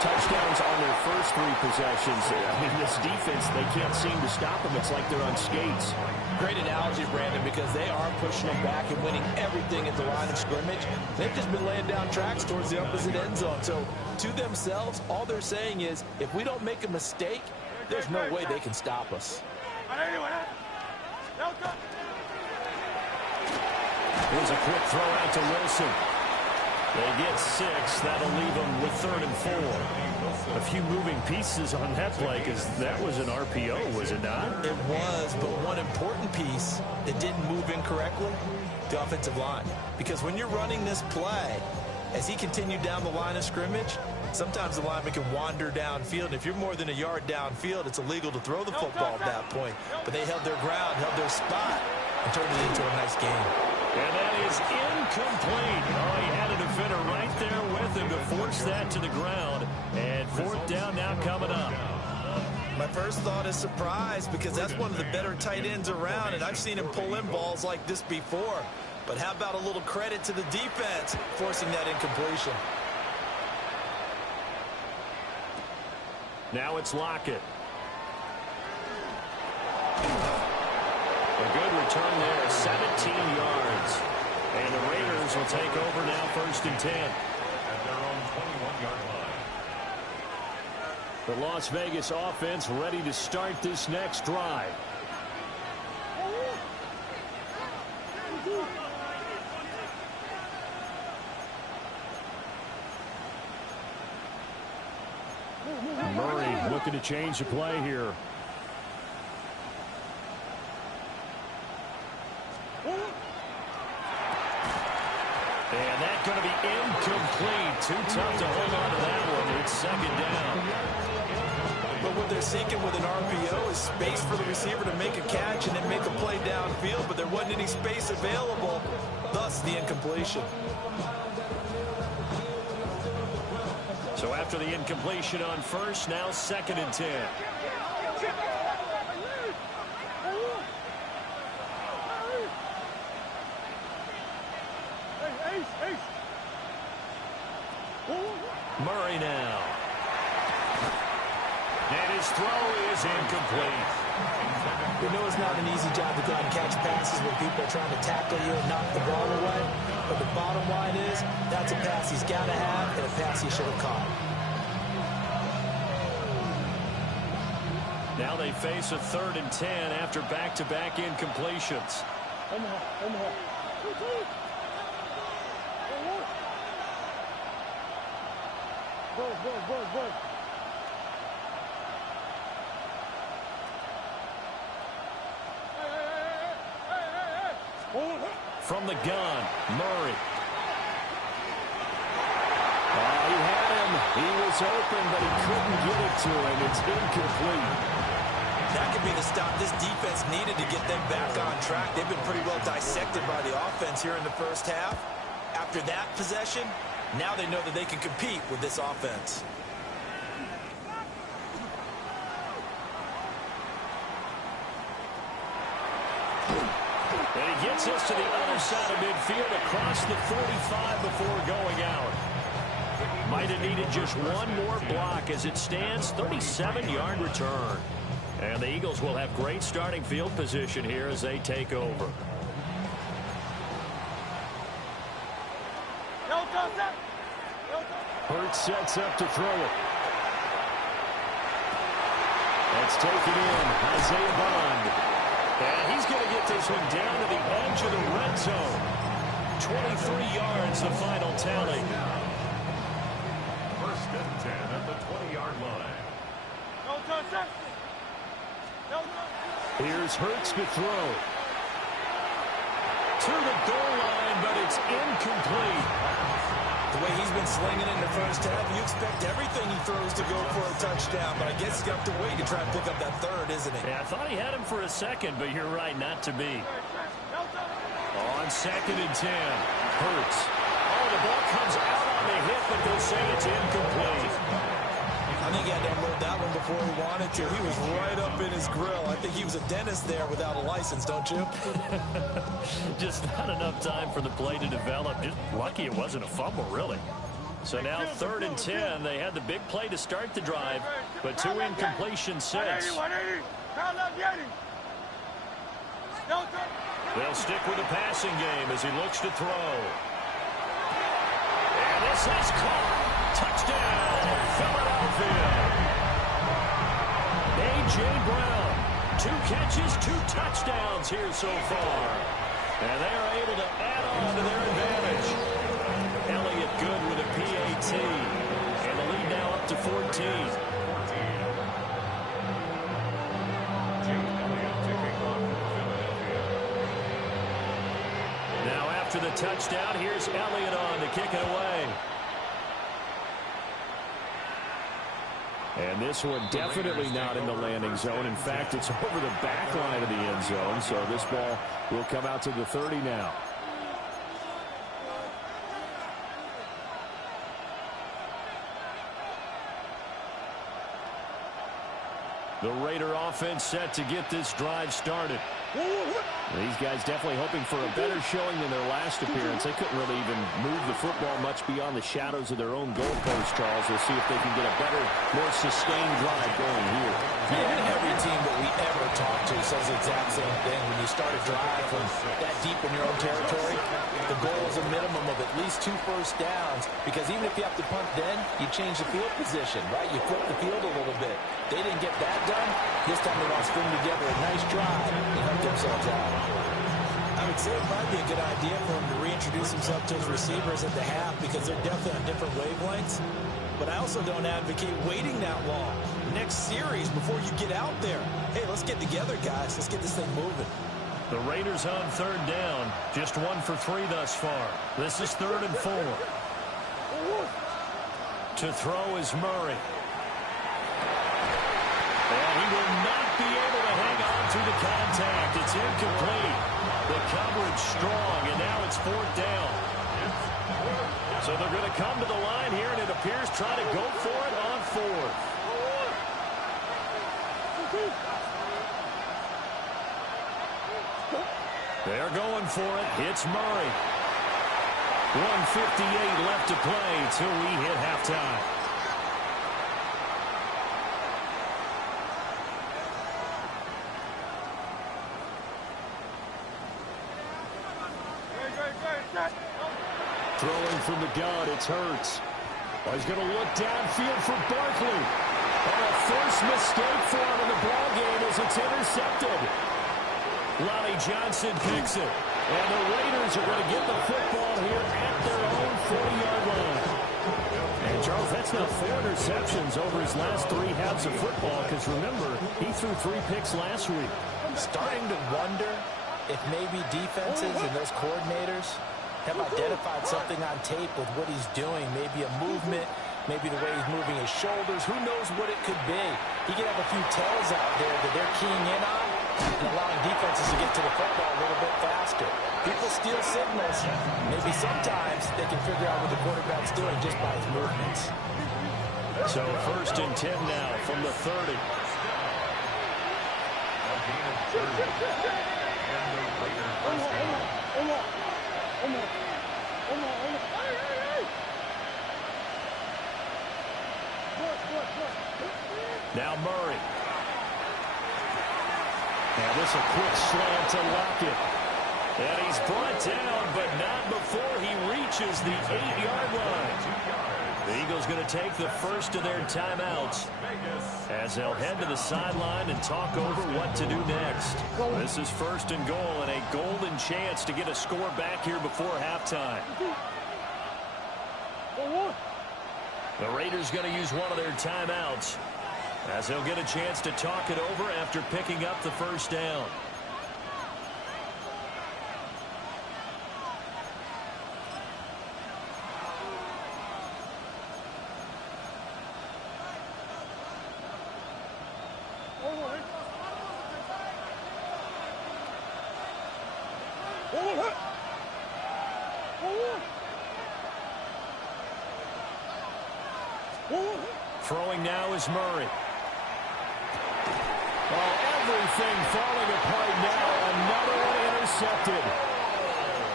Touchdowns on their first 3 possessions. I mean, this defense, they can't seem to stop them. It's like they're on skates. Great analogy, Brandon, because they are pushing them back and winning everything at the line of scrimmage. They've just been laying down tracks towards the opposite end zone. So, to themselves, all they're saying is, if we don't make a mistake, there's no way they can stop us. Here's a quick throw out to Wilson. They get 6. That'll leave them with 3rd and 4. A few moving pieces on that play because that was an RPO, was it not? It was, but one important piece that didn't move incorrectly, the offensive line. Because when you're running this play, as he continued down the line of scrimmage, sometimes the lineman can wander downfield. And if you're more than a yard downfield, it's illegal to throw the football at that point. But they held their ground, held their spot, and turned it into a nice game. And that is incomplete. Oh, he had a defender right there with him to force that to the ground. And 4th down now coming up. My first thought is surprise because that's one of the better tight ends around, and I've seen him pull in balls like this before. But how about a little credit to the defense forcing that incompletion? Now it's Lockett. A good return there, 17 yards. And the Raiders will take over now, 1st and 10. At their own 21-yard line. The Las Vegas offense ready to start this next drive. Murray looking to change the play here. And that's going to be incomplete. Too tough to hold on to that one. It's second down. But what they're seeking with an RPO is space for the receiver to make a catch and then make a play downfield, but there wasn't any space available, thus the incompletion. So after the incompletion on first, now 2nd and 10. Murray now. And his throw is incomplete. We know it's not an easy job to go out and catch passes when people are trying to tackle you and knock the ball away. But the bottom line is, that's a pass he's got to have and a pass he should have caught. Now they face a 3rd and 10 after back-to-back incompletions. From the gun, Murray. He had him. He was open, but he couldn't get it to him. It's incomplete. That could be the stop this defense needed to get them back on track. They've been pretty well dissected by the offense here in the first half. After that possession, now they know that they can compete with this offense. And he gets us to the other side of midfield across the 45 before going out. Might have needed just one more block. As it stands, 37-yard return. And the Eagles will have great starting field position here as they take over. Hurts sets up to throw it. That's taken in. Isaiah Bond. And he's going to get this one down to the edge of the red zone. 23 yards, the final tally. 1st and 10 at the 20-yard line. Here's Hurts to throw. To the goal line, but it's incomplete. The way he's been slinging in the first half, you expect everything he throws to go for a touchdown, but I guess he's got to wait to try and pick up that 3rd, isn't he? Yeah, I thought he had him for a second, but you're right, not to be. On 2nd and 10, Hurts. Oh, the ball comes out on the hit, but they'll say it's incomplete. I think he had to unload that one before he wanted to. He was right up in his grill. I think he was a dentist there without a license, don't you? Just not enough time for the play to develop. Just lucky it wasn't a fumble, really. So now 3rd and 10. They had the big play to start the drive, but 2 incompletions since. They'll stick with the passing game as he looks to throw. And this is caught. Touchdown, Philadelphia. A.J. Brown, 2 catches, 2 touchdowns here so far. And they are able to add on to their advantage. Elliott good with a PAT. And the lead now up to 14. Now after the touchdown, here's Elliott on to kick it away. And this one definitely not in the landing zone. In fact, it's over the back line of the end zone. So this ball will come out to the 30 now. The Raider offense set to get this drive started. These guys definitely hoping for a better showing than their last appearance. They couldn't really even move the football much beyond the shadows of their own goalpost, Charles. We'll see if they can get a better, more sustained drive going here. Yeah, every team that we ever talk to says the exact same thing. When you start a drive from that deep in your own territory, the goal is a minimum of at least 2 first downs, because even if you have to punt then, you change the field position, right? You flip the field a little bit. They didn't get that done. This time they want to string together a nice drive and help themselves out. I would say it might be a good idea for him to reintroduce himself to his receivers at the half, because they're definitely on different wavelengths. But I also don't advocate waiting that long. Next series before you get out there. Hey, let's get together, guys. Let's get this thing moving. The Raiders on 3rd down. Just 1 for 3 thus far. This is 3rd and 4. To throw is Murray. And he will not be able to hang on to the contact. It's incomplete. The coverage strong, and now it's 4th down. So they're going to come to the line here, and it appears trying to go for it on 4th. They're going for it. It's Murray. 1:58 left to play till we hit halftime. Throwing from the gun, it's Hurts. Oh, he's going to look downfield for Barkley. Oh, a first mistake for him in the ballgame as it's intercepted. Lonnie Johnson picks it. And the Raiders are going to get the football here at their own 40-yard line. And, Charles, that's now 4 interceptions over his last 3 halves of football, because, remember, he threw 3 picks last week. Starting to wonder if maybe defenses and those coordinators have identified something on tape with what he's doing. Maybe a movement, maybe the way he's moving his shoulders. Who knows what it could be? He could have a few tells out there that they're keying in on and allowing defenses to get to the football a little bit faster. People steal signals. Maybe sometimes they can figure out what the quarterback's doing just by his movements. So 1st and 10 now from the 30. Now Murray. And this a quick slant to Lockett. And he's brought down, but not before he reaches the 8-yard line. The Eagles going to take the first of their timeouts as they'll head to the sideline and talk over what to do next. This is 1st and goal, and a golden chance to get a score back here before halftime. The Raiders going to use one of their timeouts as they'll get a chance to talk it over after picking up the first down. Throwing now is Murray. Oh, everything falling apart now. Another one intercepted.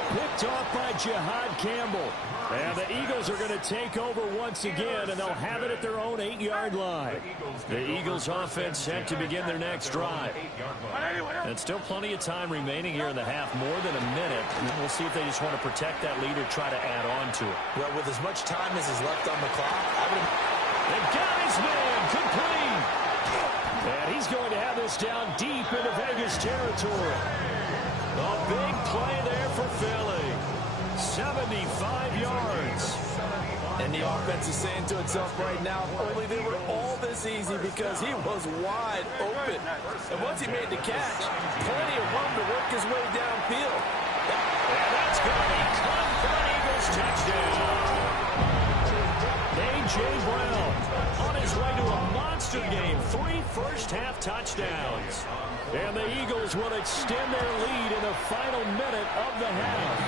Picked off by Jihad Campbell. And the Eagles are going to take over once again, and they'll have it at their own 8-yard line. The Eagles offense set to begin their next drive. And still plenty of time remaining here in the half, more than a minute. And we'll see if they just want to protect that lead or try to add on to it. Well, with as much time as is left on the clock, I would have... They got his man, complete. And he's going to have this down deep into Vegas territory. A big play there for Philly. 75 yards. And the offense is saying to itself right now, only they were all this easy because he was wide open. And once he made the catch, plenty of room to work his way downfield. And that's going to be caught for an Eagles touchdown. A.J. Brown on his way to a monster game. 3 first-half touchdowns. And the Eagles will extend their lead in the final minute of the half.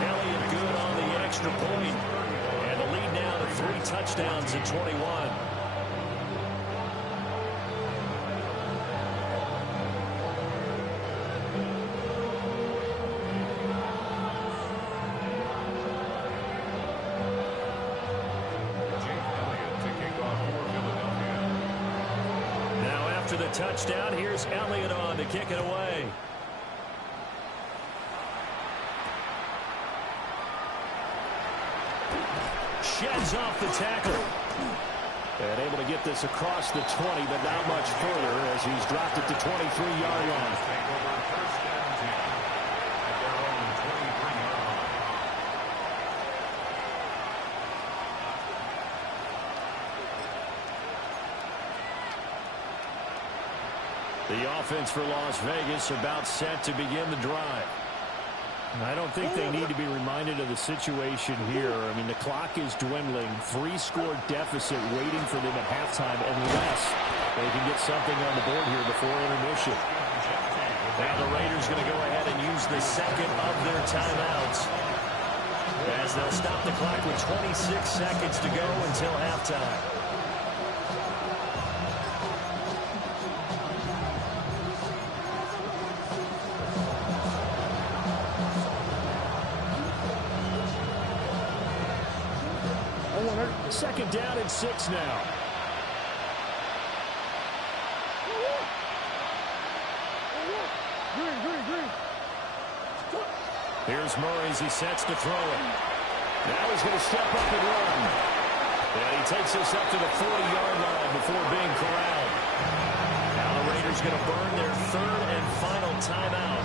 Elliott good on the extra point. And the lead now to 3 touchdowns at 21. touchdown. Here's Elliott on to kick it away. Sheds off the tackle. And able to get this across the 20, but not much further as he's dropped it to 23-yard line. The offense for Las Vegas about set to begin the drive. I don't think they need to be reminded of the situation here. I mean, the clock is dwindling. 3-score deficit waiting for them at halftime unless they can get something on the board here before intermission. Now the Raiders going to go ahead and use the second of their timeouts as they'll stop the clock with 26 seconds to go until halftime. Second down and 6 now. Here's Murray as he sets to throw it. Now he's going to step up and run. And he takes this up to the 40-yard line before being corralled. Now the Raiders going to burn their third and final timeout.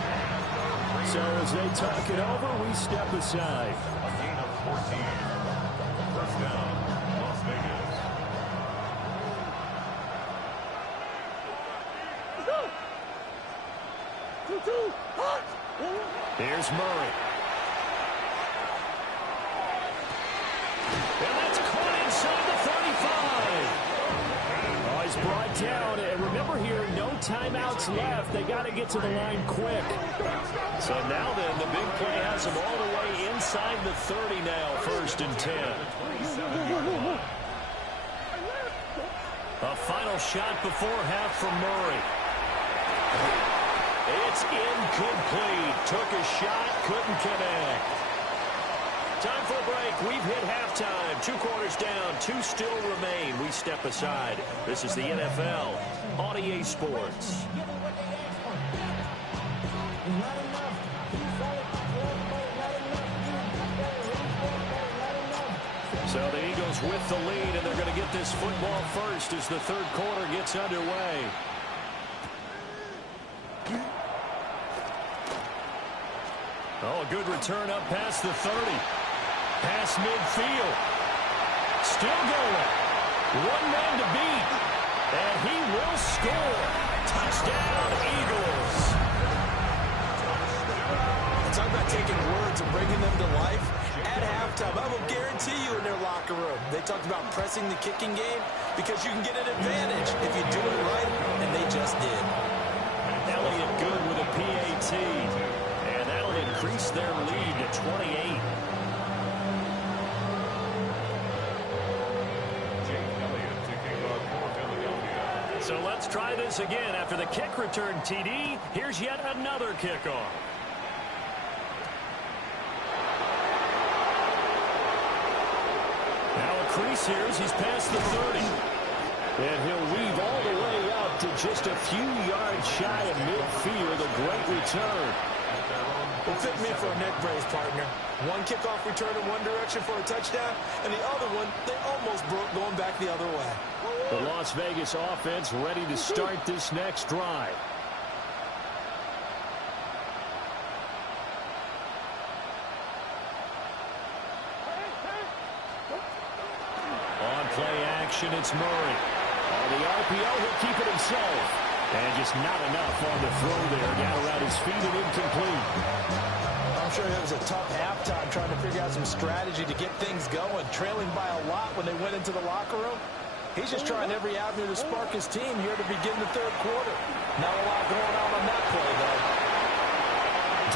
So as they talk it over, we step aside. A gain of 14. First down. Here's Murray. And that's caught inside the 35. Oh, he's brought down. And remember here, no timeouts left. They got to get to the line quick. So now then, the big play has them all the way inside the 30 now, 1st and 10. A final shot before half from Murray. It's incomplete. Took a shot, couldn't connect. Time for a break. We've hit halftime. 2 quarters down, 2 still remain. We step aside. This is the NFL on EA Sports. So the Eagles with the lead, and they're going to get this football first as the third quarter gets underway. Oh, a good return up past the 30. Past midfield. Still going. One man to beat. And he will score. Touchdown, Eagles. Talk about taking words and bringing them to life. At halftime, I will guarantee you in their locker room, they talked about pressing the kicking game because you can get an advantage if you do it right, and they just did. Elliott good with a PAT. And that'll increase their lead to 28. So let's try this again. After the kick return TD, here's yet another kickoff. Now a crease here as he's past the 30. And he'll weave all the way up to just a few yards shy of midfield. A great return. Will fit me for a neck brace, partner. One kickoff return in one direction for a touchdown, and the other one, they almost broke going back the other way. The Las Vegas offense ready to start this next drive. On play action, it's Murray. On the RPO, he'll keep it himself. And just not enough on the throw there. Got around his feet and incomplete. I'm sure it was a tough halftime trying to figure out some strategy to get things going, trailing by a lot when they went into the locker room. He's just trying every avenue to spark his team here to begin the third quarter. Not a lot going on that play, though.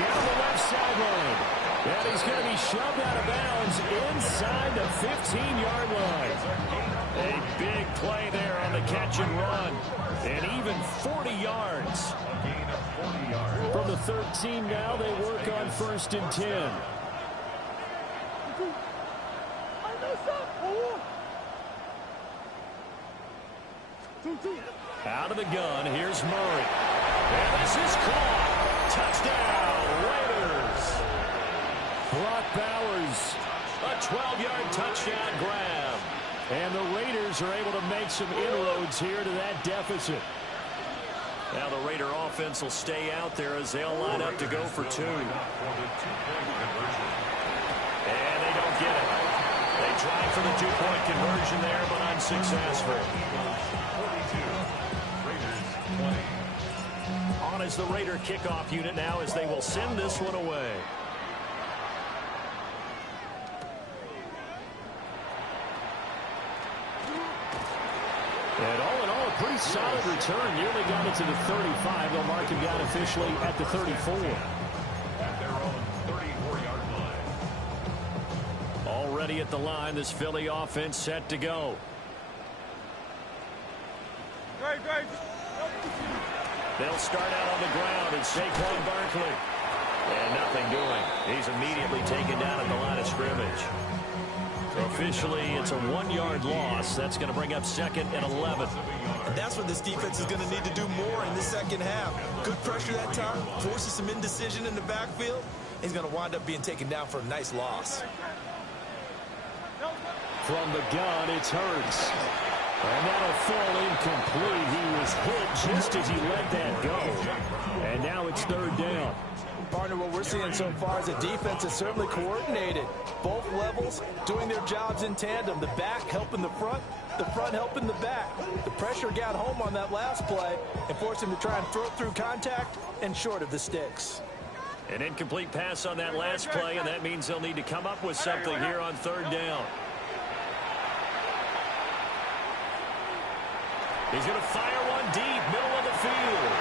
Down the left sideline. And he's going to be shoved out of bounds inside the 15-yard line. A big play there on the catch and run. And even 40 yards. From the 13 now, they work on 1st and 10. Out of the gun, here's Murray. And this is caught. Touchdown, Raiders. Brock Bowers, a 12-yard touchdown grab. And the Raiders are able to make some inroads here to that deficit. Now the Raider offense will stay out there as they'll line up to go for two. And they don't get it. They tried for the two-point conversion there, but unsuccessful. On is the Raider kickoff unit now as they will send this one away. And all in all, a pretty solid return. Nearly got it to the 35. They'll mark him down officially at the 34. At their own 34-yard line. Already at the line, this Philly offense set to go. They'll start out on the ground, and Saquon Barkley. And nothing doing. He's immediately taken down at the line of scrimmage. Officially, it's a 1-yard loss. That's going to bring up 2nd and 11. That's what this defense is going to need to do more in the second half. Good pressure that time, forces some indecision in the backfield. He's going to wind up being taken down for a nice loss. From the gun, it's Hurts. And that'll fall incomplete. He was hit just as he let that go. And now it's 3rd down. Partner, what we're seeing so far is the defense is certainly coordinated. Both levels doing their jobs in tandem. The back helping the front helping the back. The pressure got home on that last play and forced him to try and throw through contact and short of the sticks. An incomplete pass on that last play, and that means they'll need to come up with something here on 3rd down. He's going to fire one deep, middle of the field.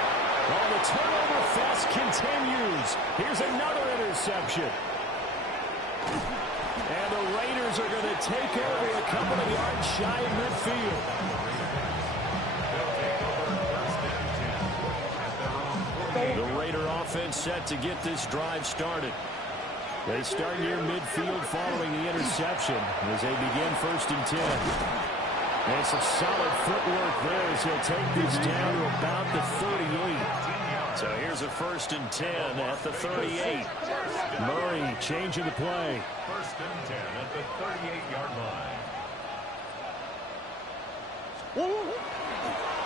Oh, the turnover fest continues. Here's another interception. And the Raiders are going to take over a couple of yards shy of midfield. The Raider offense set to get this drive started. They start near midfield following the interception as they begin 1st and 10. And some solid footwork there as he'll take this down to about the 38. So here's a 1st and 10 at the 38. Murray changing the play. 1st and 10 at the 38-yard line.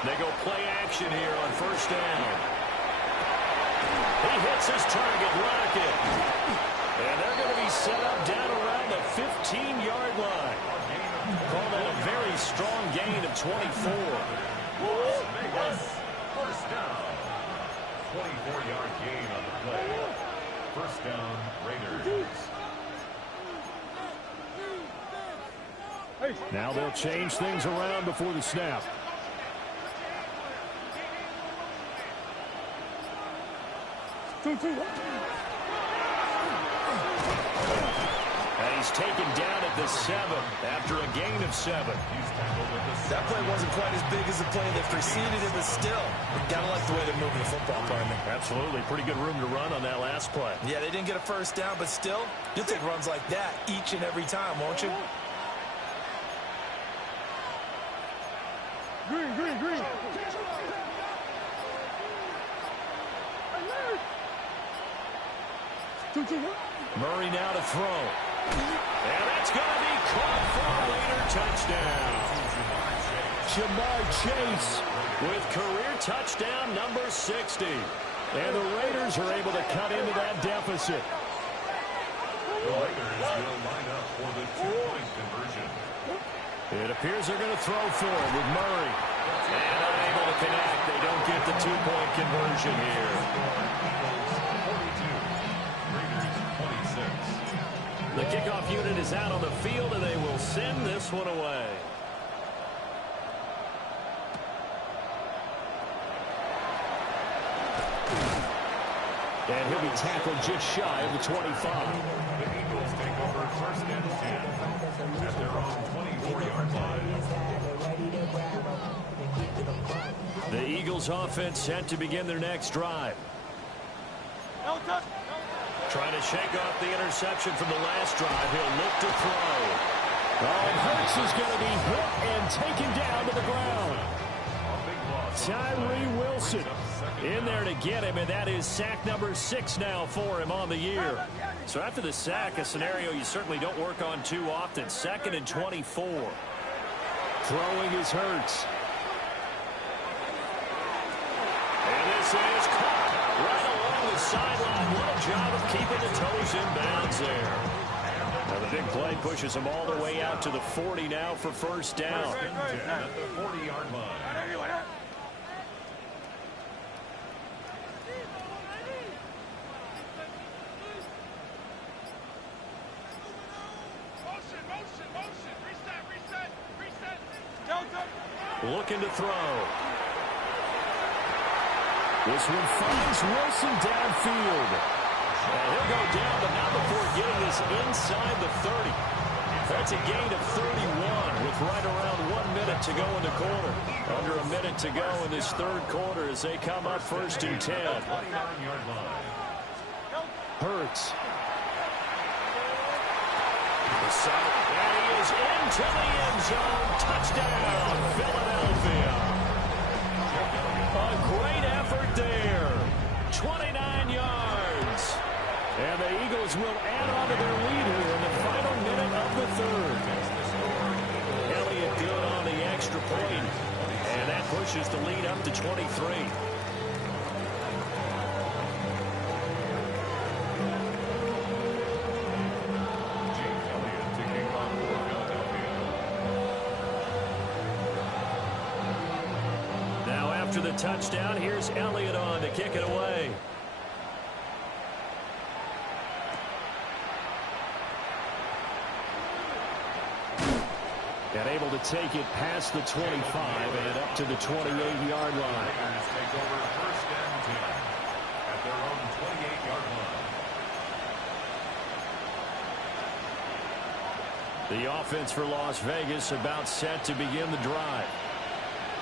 They go play action here on 1st down. He hits his target, Lockett. And they're going to be set up down around the 15-yard line. Call that a very strong gain of 24. Vegas, 1st down. 24-yard gain on the play. 1st down, Raiders. Now they'll change things around before the snap. And he's taken down at the 7 after a gain of 7. That play wasn't quite as big as the play that preceded it, but still, gotta like the way they're moving the football, partner. Absolutely. Pretty good room to run on that last play. Yeah, they didn't get a 1st down, but still, you'll take runs like that each and every time, won't you? Green. Murray now to throw. And that's going to be caught for a Raider touchdown. Jamar Chase with career touchdown number 60. And the Raiders are able to cut into that deficit. The Raiders will line up for the 2-point conversion. It appears they're going to throw for it with Murray. And unable to connect. They don't get the 2-point conversion here. The kickoff unit is out on the field, and they will send this one away. And he'll be tackled just shy of the 25. The Eagles take over 1st and 10 at their own 24-yard line. The Eagles offense set to begin their next drive. Trying to shake off the interception from the last drive. He'll look to throw. Oh, Hurts is going to be hit and taken down to the ground. A big loss Tyree Wilson in there to get him, and that is sack number 6 now for him on the year. So after the sack, a scenario you certainly don't work on too often. 2nd and 24. Throwing is Hurts. And this is caught right along the sideline. What a job of keeping the toes in bounds there. Now the big play pushes them all the way out to the 40 now for first down. At the 40-yard line. Looking to throw. This one finds Wilson downfield. And he'll go down, but not before getting this inside the 30. That's a gain of 31 with right around 1 minute to go in the quarter. Under a minute to go in this third quarter as they come up 1st and 10. Hurts. And he is into the end zone. Touchdown, Philadelphia. A great effort there. 29 yards. And the Eagles will add on to their lead here in the final minute of the third. Elliott good on the extra point. And that pushes the lead up to 23. After the touchdown, here's Elliott on to kick it away. And able to take it past the 25 and up to the 28-yard line. Take over 1st and 10 at their own 28-yard line. The offense for Las Vegas about set to begin the drive.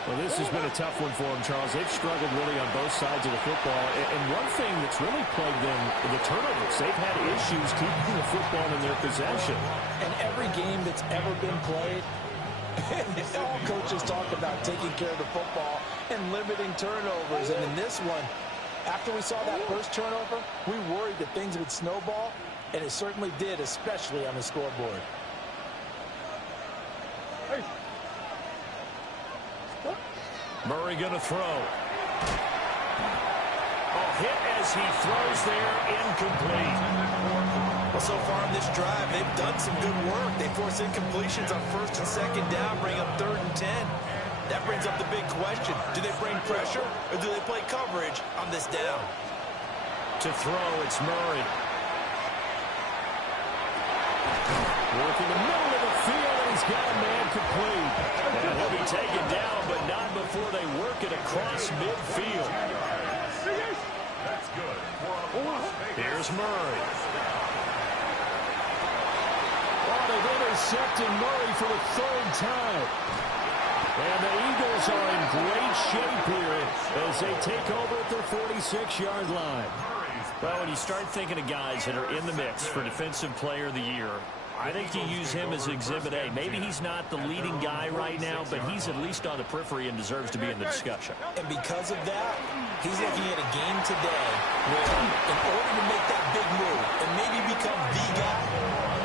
Well, this has been a tough one for them, Charles. They've struggled really on both sides of the football. And one thing that's really plagued them, the turnovers. They've had issues keeping the football in their possession. And every game that's ever been played, all coaches talk about taking care of the football and limiting turnovers. And in this one, after we saw that first turnover, we worried that things would snowball, and it certainly did, especially on the scoreboard. Murray going to throw. A hit as he throws there, incomplete. Well, so far on this drive, they've done some good work. They force incompletions on 1st and 2nd down, bring up 3rd and 10. That brings up the big question. Do they bring pressure or do they play coverage on this down? To throw, it's Murray. Working the middle of the field, and he's got a man complete. And he'll be taken down, but not before they work it across midfield. That's good. Here's Murray. Oh, they've intercepted Murray for the 3rd time. And the Eagles are in great shape here as they take over at their 46-yard line. Well, when you start thinking of guys that are in the mix for Defensive Player of the Year, I think you use him as Exhibit A. Maybe he's not the leading guy right now, but he's at least on the periphery and deserves to be in the discussion. And because of that, he's looking at a game today where, in order to make that big move and maybe become the guy,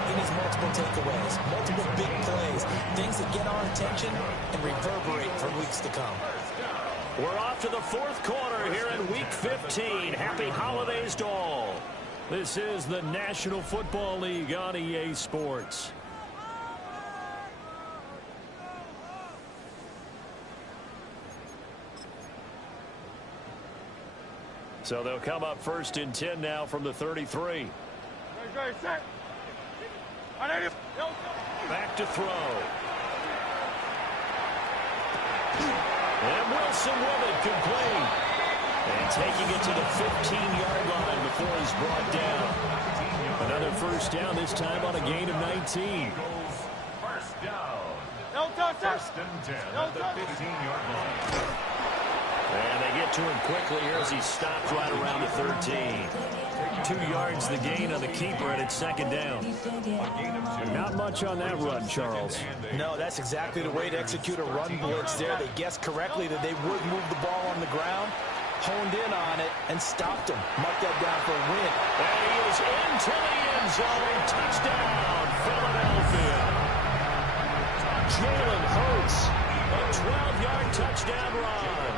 he needs multiple takeaways, multiple big plays, things that get our attention and reverberate for weeks to come. We're off to the 4th quarter here in Week 15. Happy holidays to all. This is the National Football League on EA Sports. So they'll come up 1st and 10 now from the 33. Back to throw. And Wilson with it, complete. And taking it to the 15-yard line before he's brought down. Another first down, this time on a gain of 19. First down. 1st and 10 at the 15-yard line. And they get to him quickly here as he stopped right around the 13. 2 yards the gain on the keeper, and it's second down. Not much on that run, Charles. No, that's exactly the way to execute a run blitz there. They guessed correctly that they would move the ball on the ground, honed in on it, and stopped him. Mark that down for a win. And he is into the end zone. Touchdown, Philadelphia. Jalen Hurts, a 12-yard touchdown run.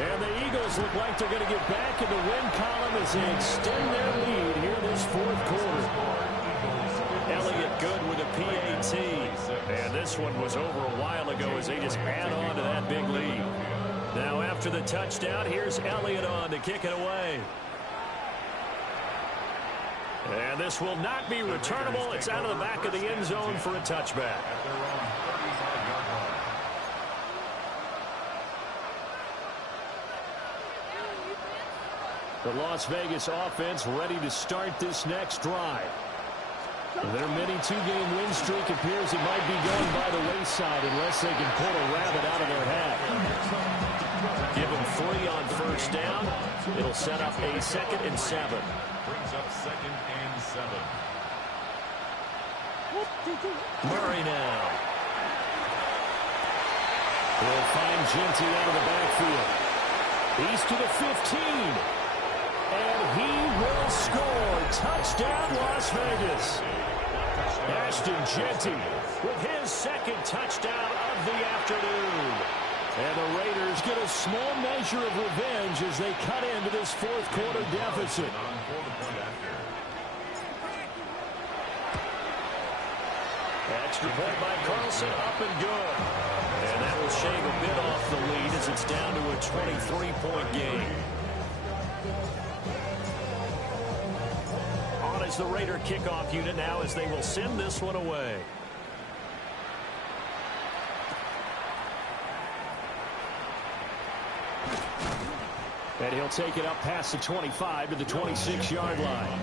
And the Eagles look like they're going to get back in the win column as they extend their lead here this fourth quarter. Elliott good with a PAT. And this one was over a while ago as they just add on to that big lead. Now after the touchdown, here's Elliott on to kick it away. And this will not be returnable. It's out of the back of the end zone for a touchback. The Las Vegas offense ready to start this next drive. Their mini 2-game win streak appears it might be going by the wayside unless they can pull a rabbit out of their hat. Give them 3 on first down. It'll set up a 2nd and 7. Brings up 2nd and 7. Murray now. Will find Genty out of the backfield. He's to the 15. And he will score. Touchdown, Las Vegas. Ashton Genty with his 2nd touchdown of the afternoon. And the Raiders get a small measure of revenge as they cut into this fourth quarter deficit. Extra point by Carlson, up and good. And that will shave a bit off the lead as it's down to a 23-point game. On is the Raider kickoff unit now as they will send this one away. And he'll take it up past the 25 to the 26-yard line.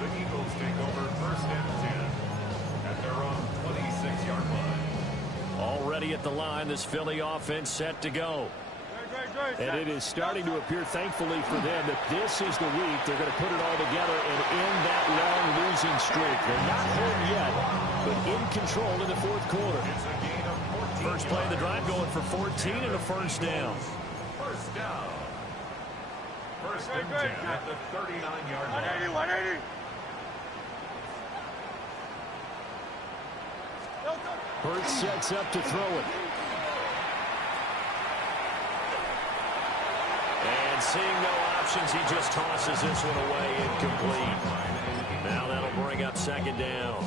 The Eagles take over 1st and 10 at their own 26-yard line. Already at the line, this Philly offense set to go. And it is starting to appear, thankfully for them, that this is the week they're going to put it all together and end that long losing streak. They're not home yet, but in control in the fourth quarter. First play of the drive going for 14 and a first down. First down. 1st and 10 at the 39-yard line. 180. Hurts sets up to throw it. And seeing no options, he just tosses this one away incomplete. Now that'll bring up 2nd down.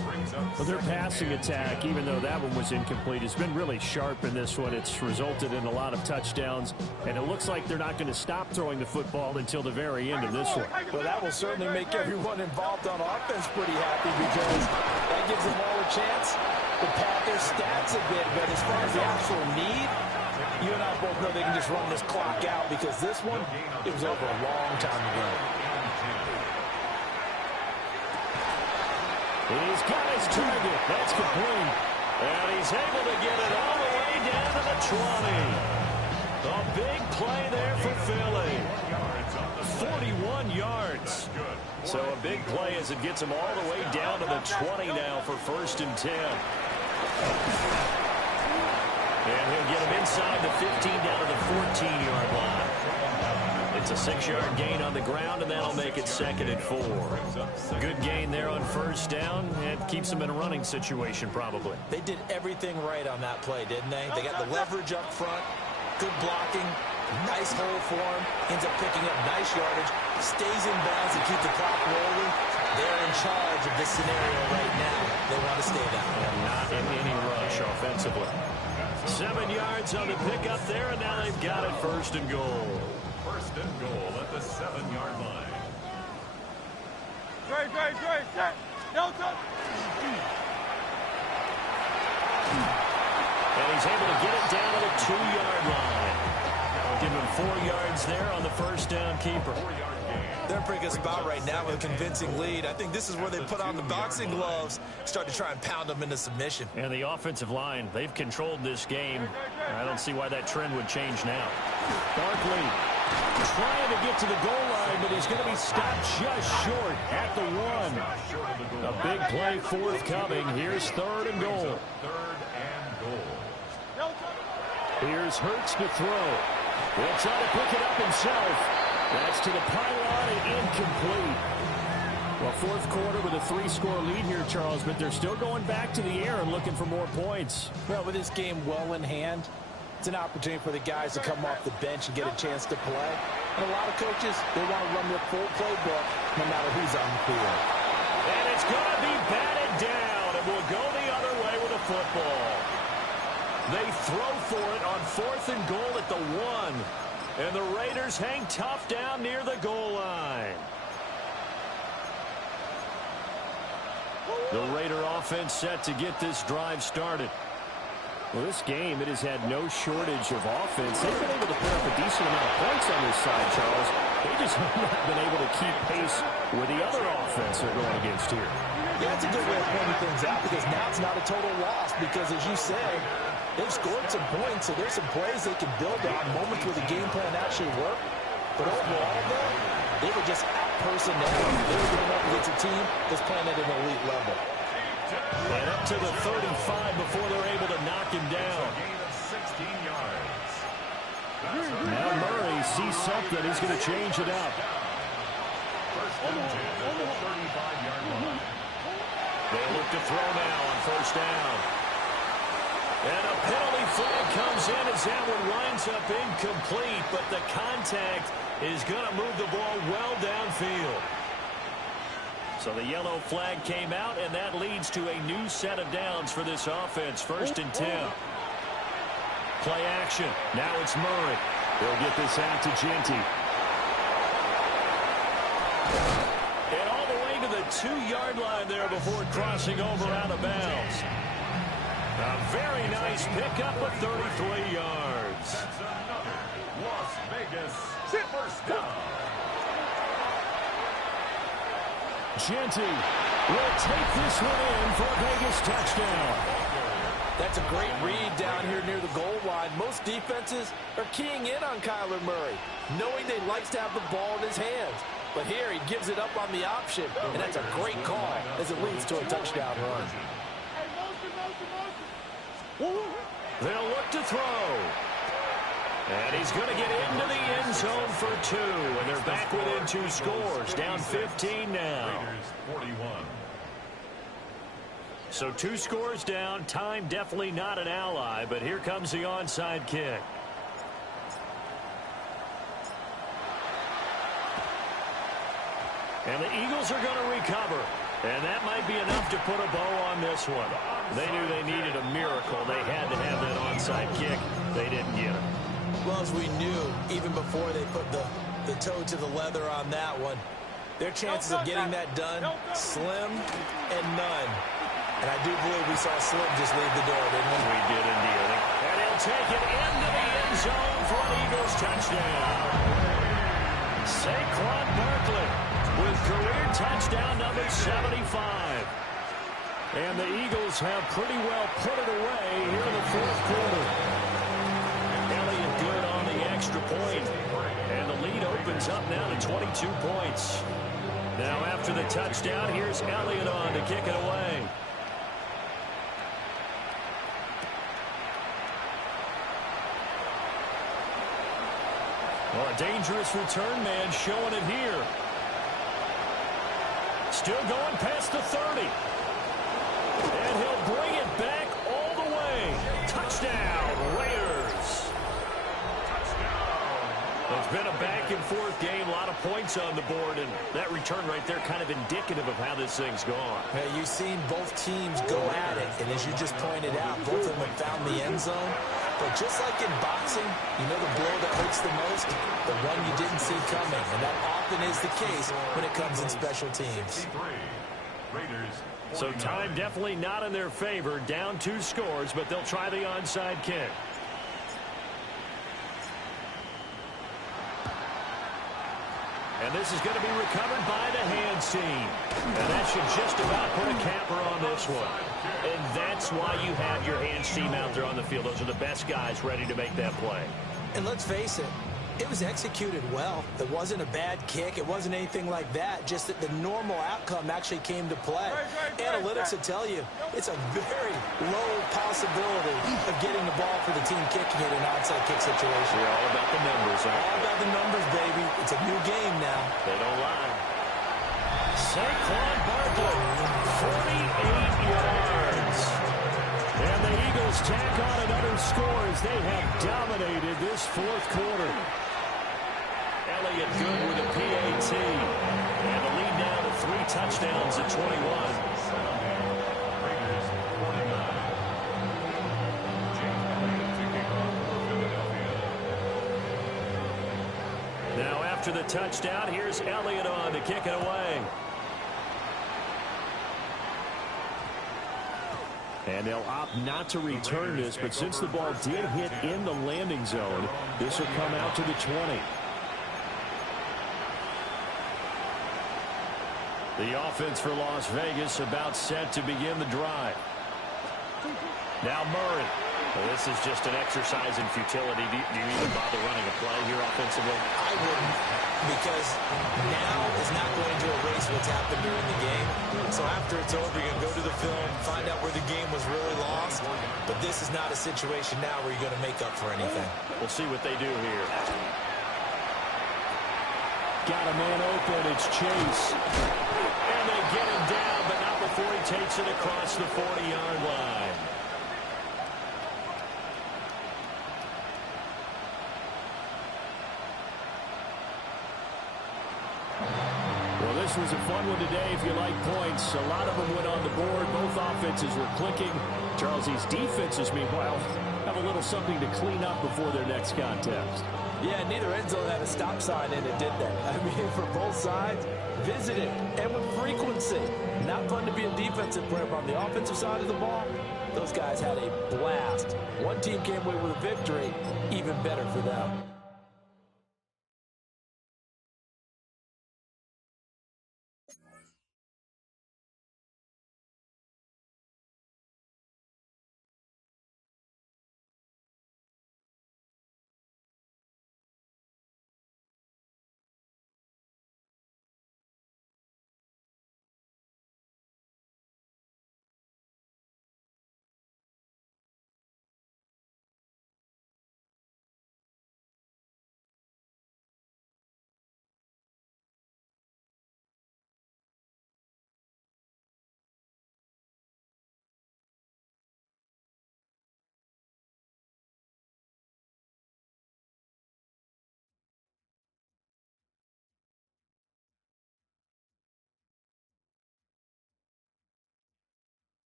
Well, their passing attack, even though that one was incomplete, has been really sharp in this one. It's resulted in a lot of touchdowns, and it looks like they're not going to stop throwing the football until the very end of this one. Well, that will certainly make everyone involved on offense pretty happy because that gives them all a chance to pad their stats a bit. But as far as the actual need, you and I both know they can just run this clock out because this one, it was over a long time ago. He's got his target. That's complete. And he's able to get it all the way down to the 20. A big play there for Philly. 41 yards. So a big play as it gets him all the way down to the 20 now for 1st and 10. And he'll get him inside the 15 down to the 14-yard line. It's a 6-yard gain on the ground, and that'll make it 2nd and 4. Good gain there on first down. It keeps them in a running situation, probably. They did everything right on that play, didn't they? They got the leverage up front, good blocking, nice hole for him, ends up picking up nice yardage, stays in bounds and keep the clock rolling. They're in charge of this scenario right now. They want to stay that way. And not in any rush offensively. 7 yards on the pickup there, and now they've got it 1st and goal. 1st and goal at the 7-yard line. Great. Set. Delta. And he's able to get it down to the 2-yard line. Give him 4 yards there on the first down keeper. 4-yard gain. They're in a pretty good spot right now with a convincing lead. I think this is where they put on the boxing gloves, start to try and pound them into submission. And the offensive line, they've controlled this game. I don't see why that trend would change now. Barkley trying to get to the goal line going, but he's going to be stopped just short at the 1. A big play forthcoming. Here's 3rd and goal. Here's Hurts to throw. He'll try to pick it up himself. That's to the pylon and incomplete. Well, 4th quarter with a 3-score lead here, Charles, but they're still going back to the air and looking for more points. Well, with this game well in hand, it's an opportunity for the guys to come off the bench and get a chance to play. And a lot of coaches, they want to run their full playbook no matter who's on the field. And it's going to be batted down, and we'll go the other way with a football. They throw for it on 4th and goal at the 1. And the Raiders hang tough down near the goal line. The Raider offense set to get this drive started. Well, this game, it has had no shortage of offense. They've been able to put up a decent amount of points on this side, Charles. They just have not been able to keep pace with the other offense they're going against here. Yeah, that's a good way of pointing things out because now it's not a total loss because, as you said, they've scored some points, so there's some plays they can build on, moments where the game plan actually worked. But overall, though, they were just out-personnel. They were going up against a team that's playing at an elite level. And up to the 35 before they're able to knock him down. Now Murray sees something. He's going to change it up. They look to throw now on 1st down. And a penalty flag comes in as that one winds up incomplete, but the contact is going to move the ball well downfield. So the yellow flag came out, and that leads to a new set of downs for this offense. 1st and 10. Play action. Now it's Murray. They'll get this out to Genty. And all the way to the 2-yard line there before crossing over out of bounds. A very nice pickup of 33 yards. That's another Las Vegas 1st down. Genty will take this one in for a Vegas touchdown. That's a great read down here near the goal line. Most defenses are keying in on Kyler Murray, knowing they likes to have the ball in his hands. But here he gives it up on the option, and that's a great call as it leads to a touchdown run. They'll look to throw. And he's going to get into the end zone for 2. And they're back within 2 scores. Down 15 now. 41. So 2 scores down. Time definitely not an ally. But here comes the onside kick. And the Eagles are going to recover. And that might be enough to put a bow on this one. They knew they needed a miracle. They had to have that onside kick. They didn't get it. Well, as we knew, even before they put the toe to the leather on that one, their chances of getting that done, slim and none. And I do believe we saw Slim just leave the door, didn't we? We did indeed. And he'll take it into the end zone for an Eagles touchdown. Saquon Barkley with career touchdown number 75. And the Eagles have pretty well put it away here in the 4th quarter. Elliott good on the extra point. And the lead opens up now to 22 points. Now after the touchdown, here's Elliott on to kick it away. Well, a dangerous return man showing it here. Still going past the 30. And he'll bring it back all the way. Touchdown, Raiders. It's been a back-and-forth game, a lot of points on the board, and that return right there kind of indicative of how this thing's gone. Hey, you've seen both teams go at it, and as you just pointed out, both of them have found the end zone. But just like in boxing, you know the blow that hurts the most? The one you didn't see coming, and that often is the case when it comes in special teams. So time definitely not in their favor, down 2 scores, but they'll try the onside kick. And this is going to be recovered by the hands team. And that should just about put a capper on this one. And that's why you have your hands team out there on the field. Those are the best guys ready to make that play. And let's face it, It was executed well. It wasn't a bad kick. It wasn't anything like that. Just that the normal outcome actually came to play. Analytics will tell you it's a very low possibility of getting the ball for the team kicking it in an onside kick situation. We're all about the numbers, huh? All about the numbers, baby. It's a new game now. They don't lie. Saquon Barkley, 48 yards. And the Eagles tack on another score as they have dominated this fourth quarter. Elliott good with a PAT. And the lead now to 3 touchdowns at 21. Raiders 49. James Elliott taking off for Philadelphia. Now after the touchdown, here's Elliott on to kick it away. And they'll opt not to return this, but since the ball did hit in the landing zone, this will come out to the 20. The offense for Las Vegas about set to begin the drive. Now Murray. Well, this is just an exercise in futility. Do you even bother running a play here offensively? I wouldn't, because now is not going to erase what's happened during the game. So after it's over, you're going to go to the film, find out where the game was really lost. But this is not a situation now where you're going to make up for anything. We'll see what they do here. Got a man open. It's Chase. And they get him down, but not before he takes it across the 40-yard line. This was a fun one today if you like points. A lot of them went on the board. Both offenses were clicking. Charles, these defenses, meanwhile, have a little something to clean up before their next contest. Yeah, neither end zone had a stop sign in it, did they? I mean, for both sides, visit it, and with frequency. Not fun to be a defensive player, but on the offensive side of the ball, those guys had a blast. One team came away with a victory, even better for them.